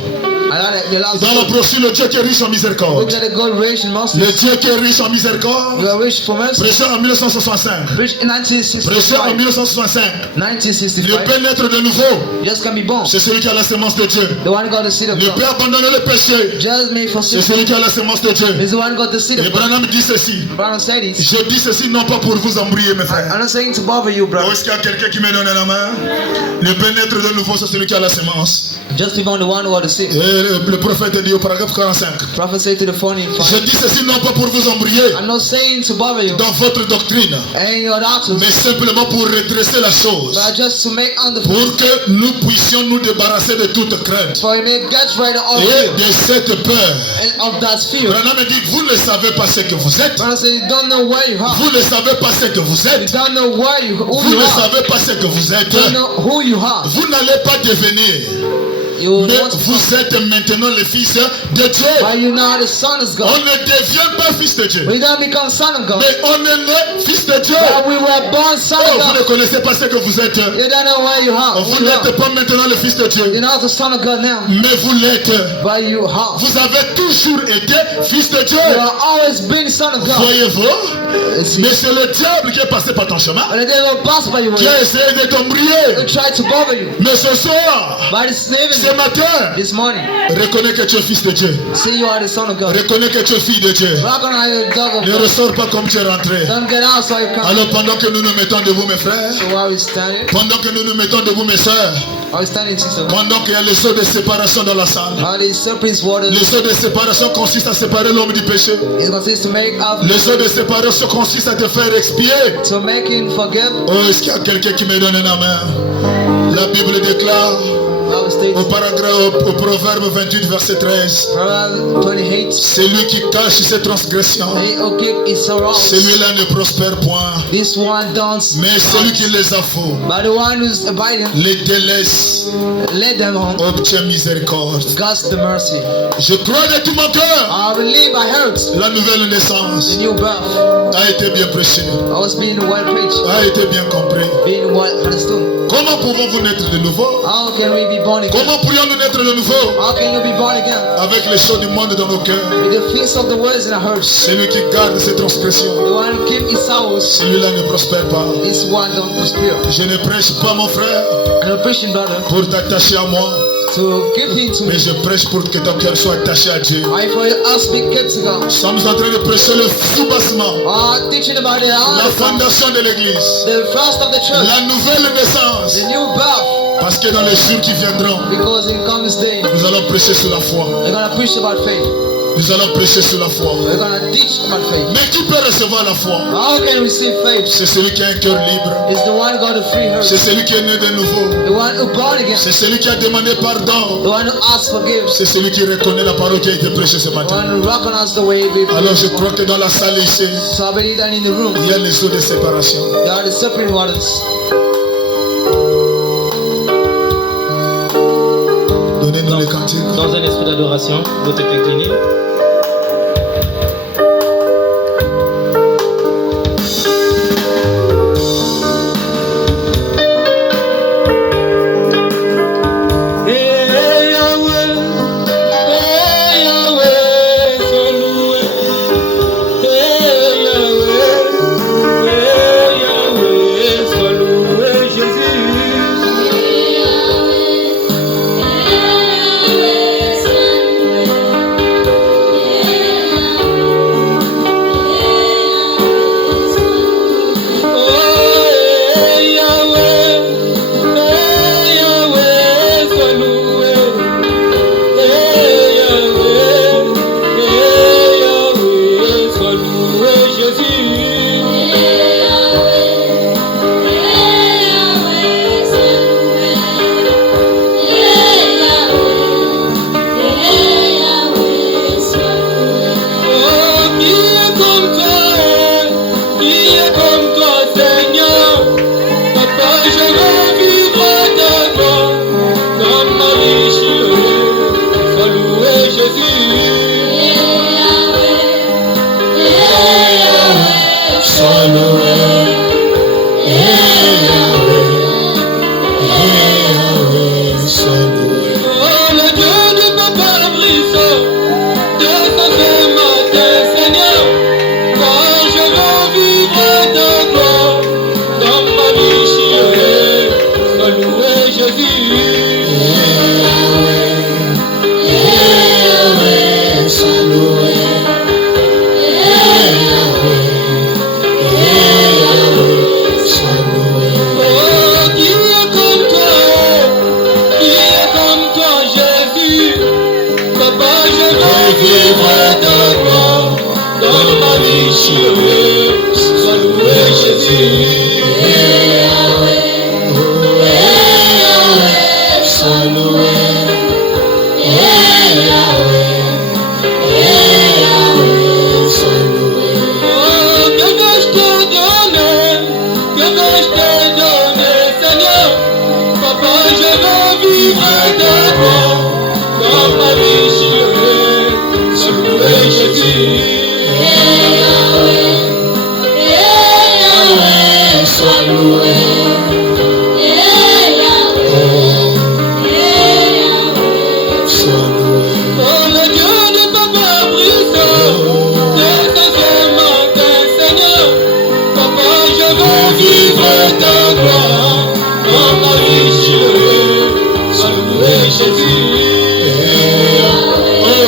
I like the last Dans la one. brochure, le Dieu qui est riche en miséricorde. Look at the God rich in mercy. Le Dieu qui est riche en miséricorde. We are rich for mercy. Prêché en 1965. Rich in Prêché en 1965. 1965. Le 1965. peut naître de nouveau. Just can be born. C'est celui qui a la sémence de Dieu. The one got the seed of Ne God. peut abandonner le péché. Just made for C'est sin. celui qui a la sémence de Dieu. Is the one got the seed Et of God. Branham dit ceci. Brown said it. Je dis ceci non pas pour vous embrouiller, mes frères. I'm not saying to bother you, Oh, bro. est-ce qu'il y a quelqu'un qui me donne la main? Le peut naître de nouveau, c'est celui qui a la sémence. Just be on the one who got the seed. Et le prophète dit au paragraphe 45. Prophet said to the phone in Je five. dis ceci non pas pour vous embrouiller I'm not saying to bother you dans votre doctrine, and your doctors, mais simplement pour redresser la chose. but just to make on the Pour que nous puissions nous débarrasser de toute crainte for you may get rid of et fear de cette peur. and of that fear. Branham dit, vous ne savez pas ce que vous êtes. Brown said you don't know where you are. Vous ne savez pas ce que vous You êtes. don't know where you who Vous you ne are. savez pas ce que vous êtes. You don't know who you are. Vous n'allez pas devenir. You Mais want to vous êtes maintenant le fils de Dieu. but you know the son of On God. ne devient pas fils de Dieu. We don't become son of God. Mais on est né fils de Dieu. But we were born son Oh, of vous ne God. connaissez pas ce que vous êtes. You don't know where you are. Vous Who you are. n'êtes pas maintenant le fils de Dieu. You're not the son of God now. Mais vous l'êtes. But you are. Vous avez toujours été fils de Dieu. You have always been son of God. Voyez-vous? See? Mais c'est le diable qui est passé par ton chemin. And the devil passed by you. Qui a essayé de t'embrouiller. He tried to bother you. Mais ce soir, But this ce evening, matin, this morning, reconnais que tu es fils de Dieu. see you are the son of God. Reconnais que tu es fille de Dieu. Recognize you're the dog of Ne God. ressors pas comme tu es rentré. Don't get out so you come. Alors pendant que nous nous mettons debout, mes frères, So while we standing, pendant que nous nous mettons debout, mes sœurs, while we standing, sister, pendant qu'il y a le saut de séparation dans la salle, all these serpents waters le saut de séparation consiste à séparer l'homme du péché. is consist to make up, Le saut de séparation consiste à te faire expier. to make him forgive. Oh, est-ce qu'il y a quelqu'un qui me donne un amen? La Bible déclare Bible states, au paragraphe, au proverbe 28, verset 13, Proverbs 28, celui qui cache ses transgressions, they who keep his sorrows, celui-là ne prospère point. this one don't. Mais celui qui les affoue, But the one who's abiding, les délaisse, let them on. obtient miséricorde. God's the mercy. Je crois de tout mon cœur, I believe I heard la nouvelle naissance the new birth. a été bien prêchée, I was being well preached, a été bien compris. being well understood. Comment pouvons-vous naître de nouveau? How can we be born born again? Comment pourrions-nous naître de nouveau? How can you be born again? Avec les choses du monde dans nos cœurs. With the fears of the world in our hearts. Celui qui garde ses transgressions, The one who keeps his sorrows. celui-là ne prospère pas. This one don't prosper. Je ne prêche pas, mon frère, I'm a Christian brother pour t'attacher à moi, to give him to me. mais je prêche pour que ton cœur soit attaché à Dieu. I for us be kept to God. Nous sommes en train de prêcher le soubassement, Teaching about la fondation de l'église, the first of the church, la nouvelle naissance. the new birth. Parce que dans les jours qui viendront, Because in comes day, nous allons prêcher sur la foi. we're gonna preach about faith. Nous allons prêcher sur la foi. We're gonna teach about faith. Mais qui peut recevoir la foi? How can you receive faith? C'est celui qui a un cœur libre. It's the one who got a free heart. C'est celui qui est né de nouveau. The one who born again. C'est celui qui a demandé pardon. The one who asks forgives. C'est celui qui reconnaît la parole qui a été prêchée ce The matin. one who recognizes the way we Alors je crois que dans la salle ici, So I believe that in the room, il y a les eaux de séparation. there are the separate waters. Donnez-nous les cantiques. Dans un esprit d'adoration, vous êtes inclinés.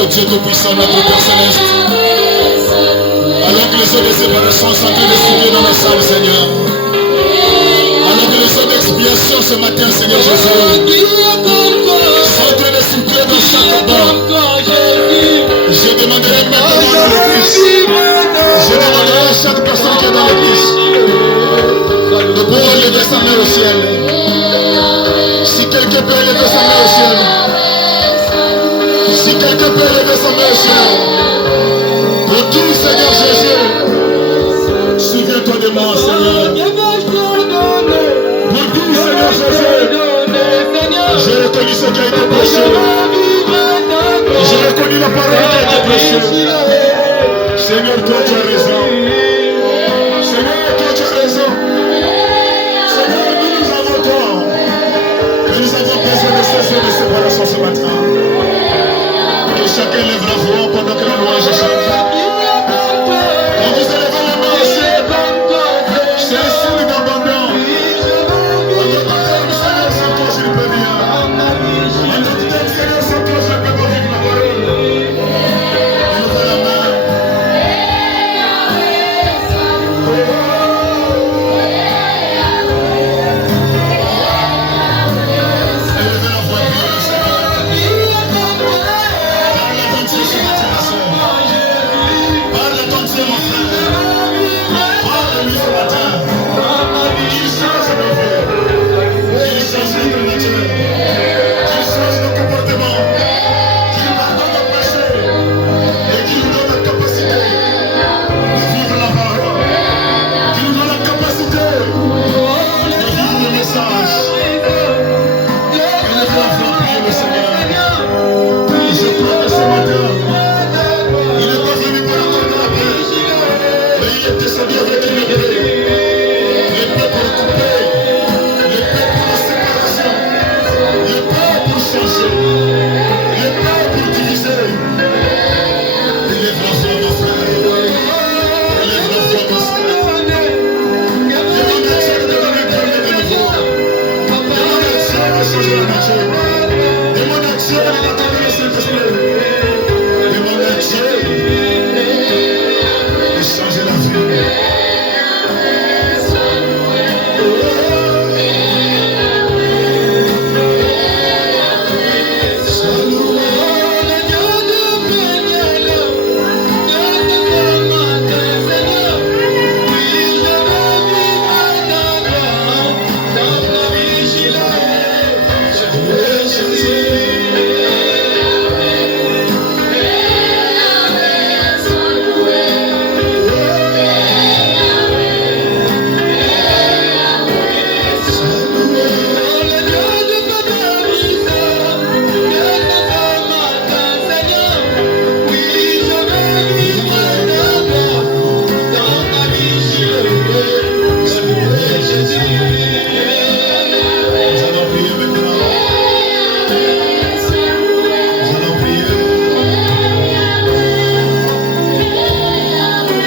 Dieu Tout-Puissant, notre Père Céleste. Alors que les eaux de séparation sont en train de souffler dans la salle, Seigneur. Alors que les eaux d'expiation ce matin, Seigneur Jésus, sont en train de souffler dans chaque banc. Je demanderai maintenant dans l'église. Je demanderai à chaque personne qui est dans l'église de pouvoir lever sa main au ciel. Si quelqu'un peut lever sa main au ciel. Si quelqu'un peut lever sa main au ciel. Pour tout, Seigneur Jésus. Souviens-toi de moi, Seigneur. Pour tout, Seigneur Jésus. J'ai reconnu ce qui a été prêché. J'ai reconnu la parole qui a été prêchée. Seigneur, toi tu as raison. Seigneur, toi tu as raison. Seigneur, nous avons tort. Mais nous avons besoin de cesser de chacun lève la voix pendant que la louange chante. Quand vous élevez les mains aussi, c'est un signe d'abandon. Votre terme, Seigneur, sans toi, je ne peux rien. Votre terme, Seigneur, sans toi, je ne peux pas vivre la parole. Élevez la main. Élevez la voix, priez le Seigneur. Parle à ton Dieu ce matin, ma soeur. Parle à ton Dieu, mon frère. Parle à lui ce matin. Qu'il change nos vies. Qu'il change notre nature. Qu'il change nos comportements. Qu'il pardonne nos péchés. Et qu'il nous donne la capacité de vivre la parole. Qu'il nous donne la capacité de vivre le message. Élevez la voix, priez le Seigneur. Je crois que ce matin, il n'est pas venu pour attendre la paix, mais il est descendu avec une épée. L'épée pour couper, l'épée pour la séparation, l'épée pour changer, l'épée pour diviser. Élève la voix, mon frère. Élève la voix, mon frère. Demande à Dieu de te donner un cœur de nouveau. Demande à Dieu de changer la nature. Demande à Dieu de t'attendre le Saint-Esprit. Demande à Dieu de changer la vie. Nous allons prier maintenant. Nous allons prier.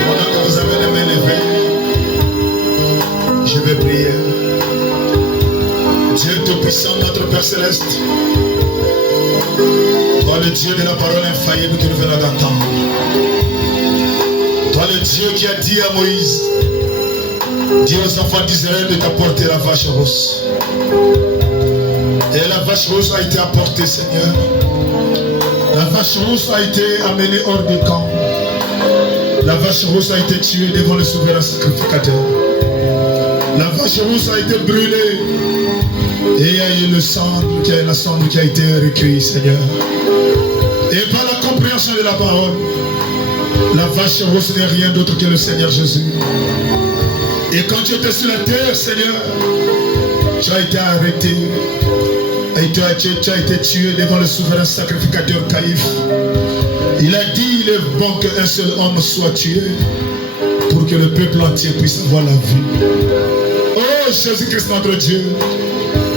Pendant que vous avez les mains levées, je vais prier. Dieu Tout-Puissant, notre Père Céleste, toi le Dieu de la parole infaillible que nous venons d'entendre, toi le Dieu qui a dit à Moïse, dis aux enfants d'Israël de t'apporter la vache rousse. Et la vache rousse a été apportée, Seigneur. La vache rousse a été amenée hors du camp. La vache rousse a été tuée devant le souverain sacrificateur. La vache rousse a été brûlée. Et il y a eu la cendre qui a été recueillie, Seigneur. Et par la compréhension de la parole, la vache rousse n'est rien d'autre que le Seigneur Jésus. Et quand tu étais sur la terre, Seigneur, tu as été arrêté. Et tu as été tué devant le souverain sacrificateur Caïphe. Il a dit, il est bon qu'un seul homme soit tué pour que le peuple entier puisse avoir la vie. Oh Jésus-Christ notre Dieu,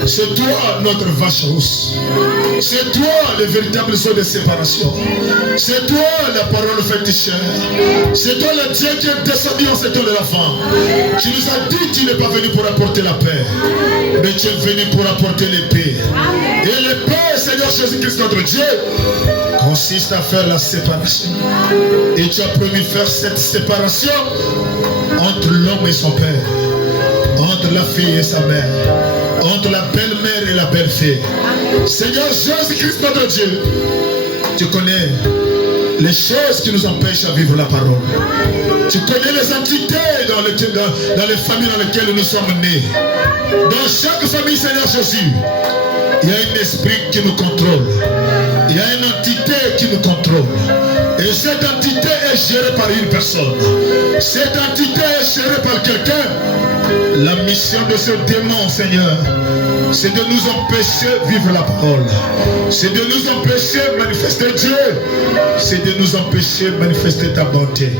c'est toi notre vache rousse. C'est toi le véritable sceau de séparation. C'est toi la parole faite chair. C'est toi le Dieu qui est descendu en cet temps de la fin. Tu nous as dit que tu n'es pas venu pour apporter la paix, mais tu es venu pour apporter l'épée. Et l'épée, Seigneur Jésus-Christ notre Dieu, consiste à faire la séparation. Et tu as promis de faire cette séparation entre l'homme et son père, entre la fille et sa mère, entre la belle-mère et la belle-fille. Seigneur Jésus-Christ notre Dieu, tu connais les choses qui nous empêchent à vivre la parole. Tu connais les entités dans les familles dans lesquelles nous sommes nés. Dans chaque famille, Seigneur Jésus, il y a un esprit qui nous contrôle. Il y a une entité qui nous contrôle. Et cette entité est gérée par une personne. Cette entité est gérée par quelqu'un. La mission de ce démon, Seigneur, c'est de nous empêcher de vivre la parole. C'est de nous empêcher de manifester Dieu. C'est de nous empêcher de manifester ta bonté.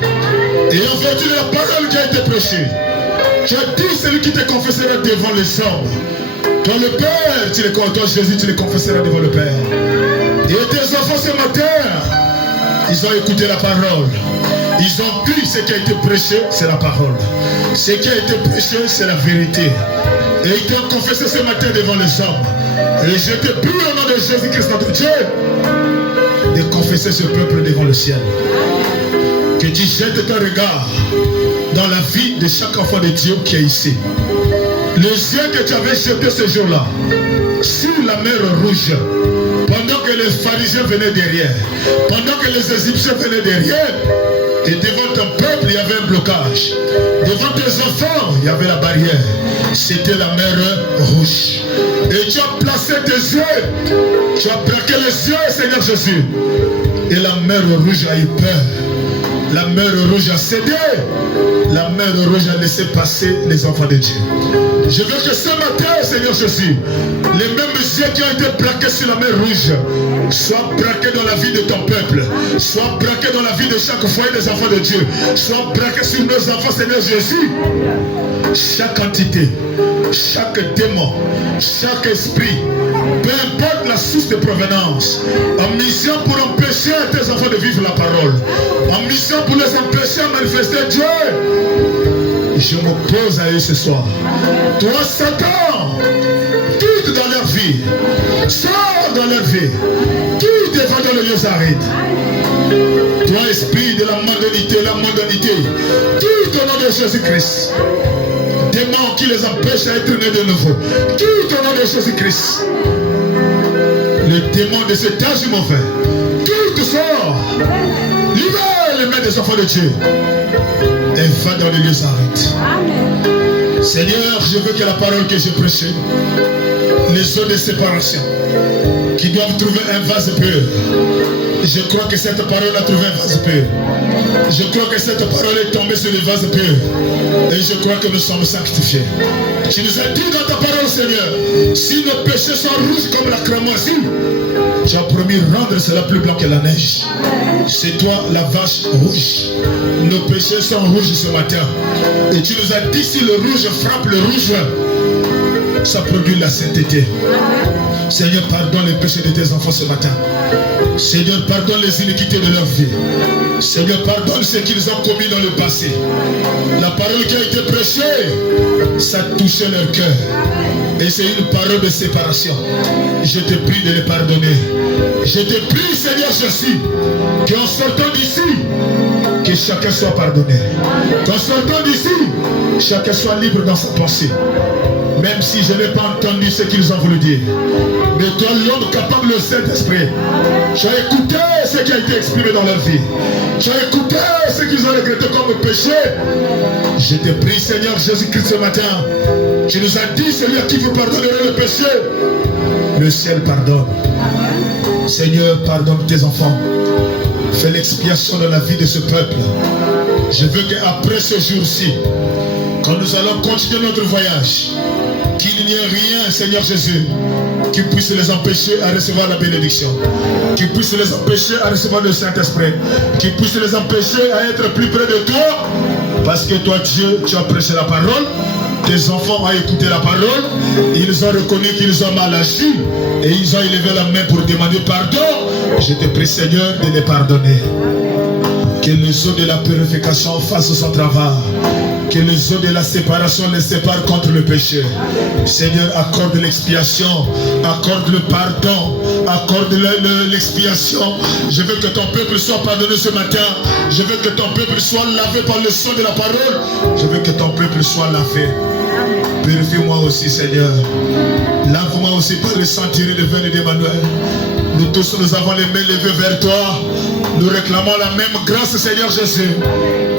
Et en vertu de la parole qui a été prêchée, tu as dit celui qui te confessera devant les hommes. Toi le Père, toi Jésus, tu le confesseras devant le Père. Et tes enfants ce matin, Ils ont écouté la parole. Ils ont cru ce qui a été prêché, c'est la parole. Ce qui a été prêché, c'est la vérité. Et ils t'ont confessé ce matin devant les hommes. Et je te prie au nom de Jésus-Christ notre Dieu de confesser ce peuple devant le ciel. Que tu jettes ton regard dans la vie de chaque enfant de Dieu qui est ici. Les yeux que tu avais jetés ce jour-là sur la mer rouge, pendant que les pharisiens venaient derrière, pendant que les Égyptiens venaient derrière, et devant ton peuple, il y avait un blocage. Devant tes enfants, il y avait la barrière. C'était la mer rouge. Et tu as placé tes yeux, tu as braqué les yeux, Seigneur Jésus. Et la mer rouge a eu peur. La mer rouge a cédé. La mer rouge a laissé passer les enfants de Dieu. Je veux que ce matin, Seigneur Jésus, les mêmes yeux qui ont été braqués sur la mer rouge soient braqués dans la vie de ton peuple, soient braqués dans la vie de chaque foyer des enfants de Dieu, soient braqués sur nos enfants, Seigneur Jésus. Chaque entité, chaque démon, chaque esprit, peu importe la source de provenance, en mission pour empêcher tes enfants de vivre la parole, en mission pour les empêcher à manifester Dieu, je m'oppose à eux ce soir. Toi, Satan, quitte dans leur vie, sors dans leur vie, quitte devant dans le lieu arides. Toi, esprit de la mondanité, quitte au nom de Jésus-Christ. Démons qui les empêchent à être nés de nouveau, quitte au nom de Jésus-Christ. Le démon de cet âge mauvais, quitte, sort, libère les mains des enfants de Dieu et va dans les lieux arides. Seigneur, je veux que la parole que j'ai prêchée, les eaux de séparation qui doivent trouver un vase pur, je crois que cette parole a trouvé un vase pur. Je crois que cette parole est tombée sur le vase pur. Et je crois que nous sommes sanctifiés. Tu nous as dit dans ta parole, Seigneur, si nos péchés sont rouges comme la cramoisie, tu as promis rendre cela plus blanc que la neige. C'est toi la vache rouge. Nos péchés sont rouges ce matin. Et tu nous as dit si le rouge frappe le rouge, ça produit la sainteté. Seigneur, pardonne les péchés de tes enfants ce matin. Seigneur, pardonne les iniquités de leur vie. Seigneur, pardonne ce qu'ils ont commis dans le passé. La parole qui a été prêchée, ça a touché leur cœur. Et c'est une parole de séparation. Je te prie de les pardonner. Je te prie, Seigneur Jésus, qu'en sortant d'ici, que chacun soit pardonné. Qu'en sortant d'ici, chacun soit libre dans sa pensée. Même si je n'ai pas entendu ce qu'ils ont voulu dire. Mais toi, l'homme capable, le Saint-Esprit, tu as écouté ce qui a été exprimé dans leur vie. Tu as écouté ce qu'ils ont regretté comme péché. Je te prie, Seigneur Jésus-Christ, ce matin. Tu nous as dit, celui à qui vous pardonnerez le péché, le ciel pardonne. Seigneur, pardonne tes enfants. Fais l'expiation de la vie de ce peuple. Je veux qu'après ce jour-ci, quand nous allons continuer notre voyage, qu'il n'y ait rien, Seigneur Jésus, qui puisse les empêcher à recevoir la bénédiction, qui puisse les empêcher à recevoir le Saint-Esprit, qui puisse les empêcher à être plus près de toi, parce que toi, Dieu, tu as prêché la parole, tes enfants ont écouté la parole, ils ont reconnu qu'ils ont mal agi, et ils ont élevé la main pour demander pardon. Je te prie, Seigneur, de les pardonner. Que les eaux de la purification fassent son travail. Que les eaux de la séparation les séparent contre le péché. Seigneur, accorde l'expiation, accorde le pardon, accorde l'expiation. Je veux que ton peuple soit pardonné ce matin. Je veux que ton peuple soit lavé par le sang de la parole. Je veux que ton peuple soit lavé. Purifie-moi aussi, Seigneur. Lave-moi aussi par le sang tiré de veine d'Emmanuel. Nous tous, nous avons les mains levées vers toi. Nous réclamons la même grâce, Seigneur Jésus.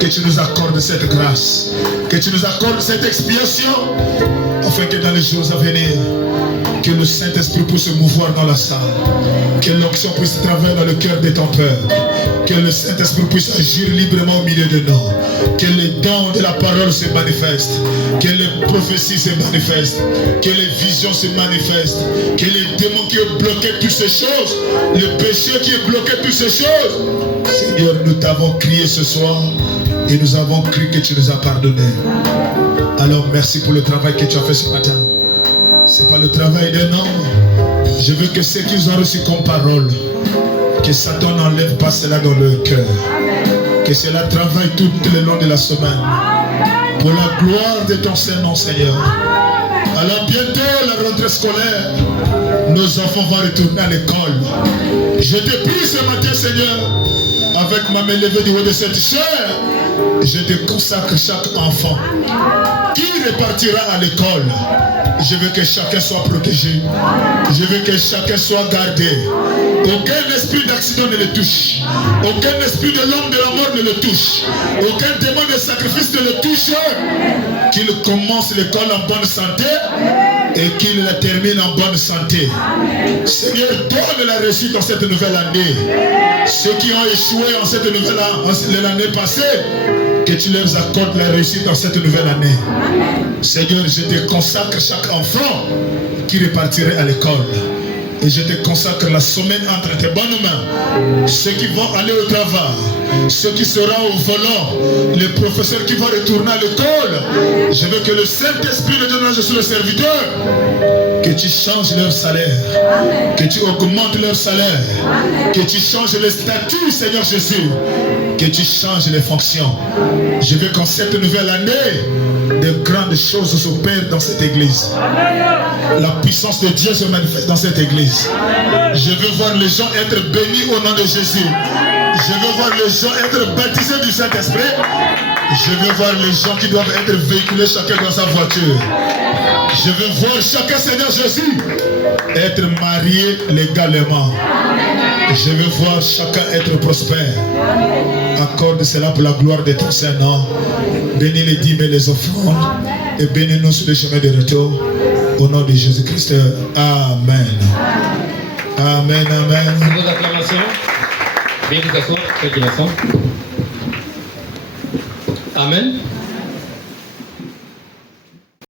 Que tu nous accordes cette grâce. Que tu nous accordes cette expiation. Afin que dans les jours à venir, que le Saint-Esprit puisse se mouvoir dans la salle. Que l'onction puisse travailler dans le cœur de ton peuple. Que le Saint-Esprit puisse agir librement au milieu de nous. Que les dons de la parole se manifestent. Que les prophéties se manifestent. Que les visions se manifestent. Que les démons qui ont bloqué toutes ces choses, le péché qui a bloqué toutes ces choses, Seigneur, nous t'avons crié ce soir et nous avons cru que tu nous as pardonné. Alors merci pour le travail que tu as fait ce matin. Ce n'est pas le travail d'un homme. Je veux que ce qu'ils ont reçu comme parole, Que Satan n'enlève pas cela dans leur cœur. Que cela travaille tout le long de la semaine. Pour la gloire de ton Saint-Nom, Seigneur. Alors bientôt la rentrée scolaire, nos enfants vont retourner à l'école. Je te prie ce matin, Seigneur, avec ma main levée du haut de cette chair, je te consacre chaque enfant qui repartira à l'école. Je veux que chacun soit protégé. Je veux que chacun soit gardé. Aucun esprit d'accident ne le touche. Aucun esprit de l'homme de la mort ne le touche. Aucun démon de sacrifice ne le touche. Qu'il commence l'école en bonne santé et qu'il la termine en bonne santé. Seigneur, donne la réussite dans cette nouvelle année. Ceux qui ont échoué en cette nouvelle l'année passée, que tu leur accordes la réussite dans cette nouvelle année. Seigneur, je te consacre chaque enfant qui repartirait à l'école. Et je te consacre la semaine entre tes bonnes mains. Ceux qui vont aller au travail, ceux qui seront au volant, les professeurs qui vont retourner à l'école. Je veux que le Saint-Esprit de Dieu dont je suis le serviteur, que tu changes leur salaire, que tu augmentes leur salaire, que tu changes les statuts, Seigneur Jésus, que tu changes les fonctions. Je veux qu'en cette nouvelle année, de grandes choses s'opèrent dans cette église. La puissance de Dieu se manifeste dans cette église. Je veux voir les gens être bénis au nom de Jésus. Je veux voir les gens être baptisés du Saint-Esprit. Je veux voir les gens qui doivent être véhiculés chacun dans sa voiture. Je veux voir chacun, Seigneur Jésus, être marié légalement. Je veux voir chacun être prospère. Accorde cela pour la gloire de ton Saint-Nom. Bénis les dîmes et les offrandes. Et bénis-nous sur le chemin de retour. Au nom de Jésus-Christ. Amen. Amen, amen. Pour vos acclamations, bien vous asseoir, ceux qui le sont. Amen.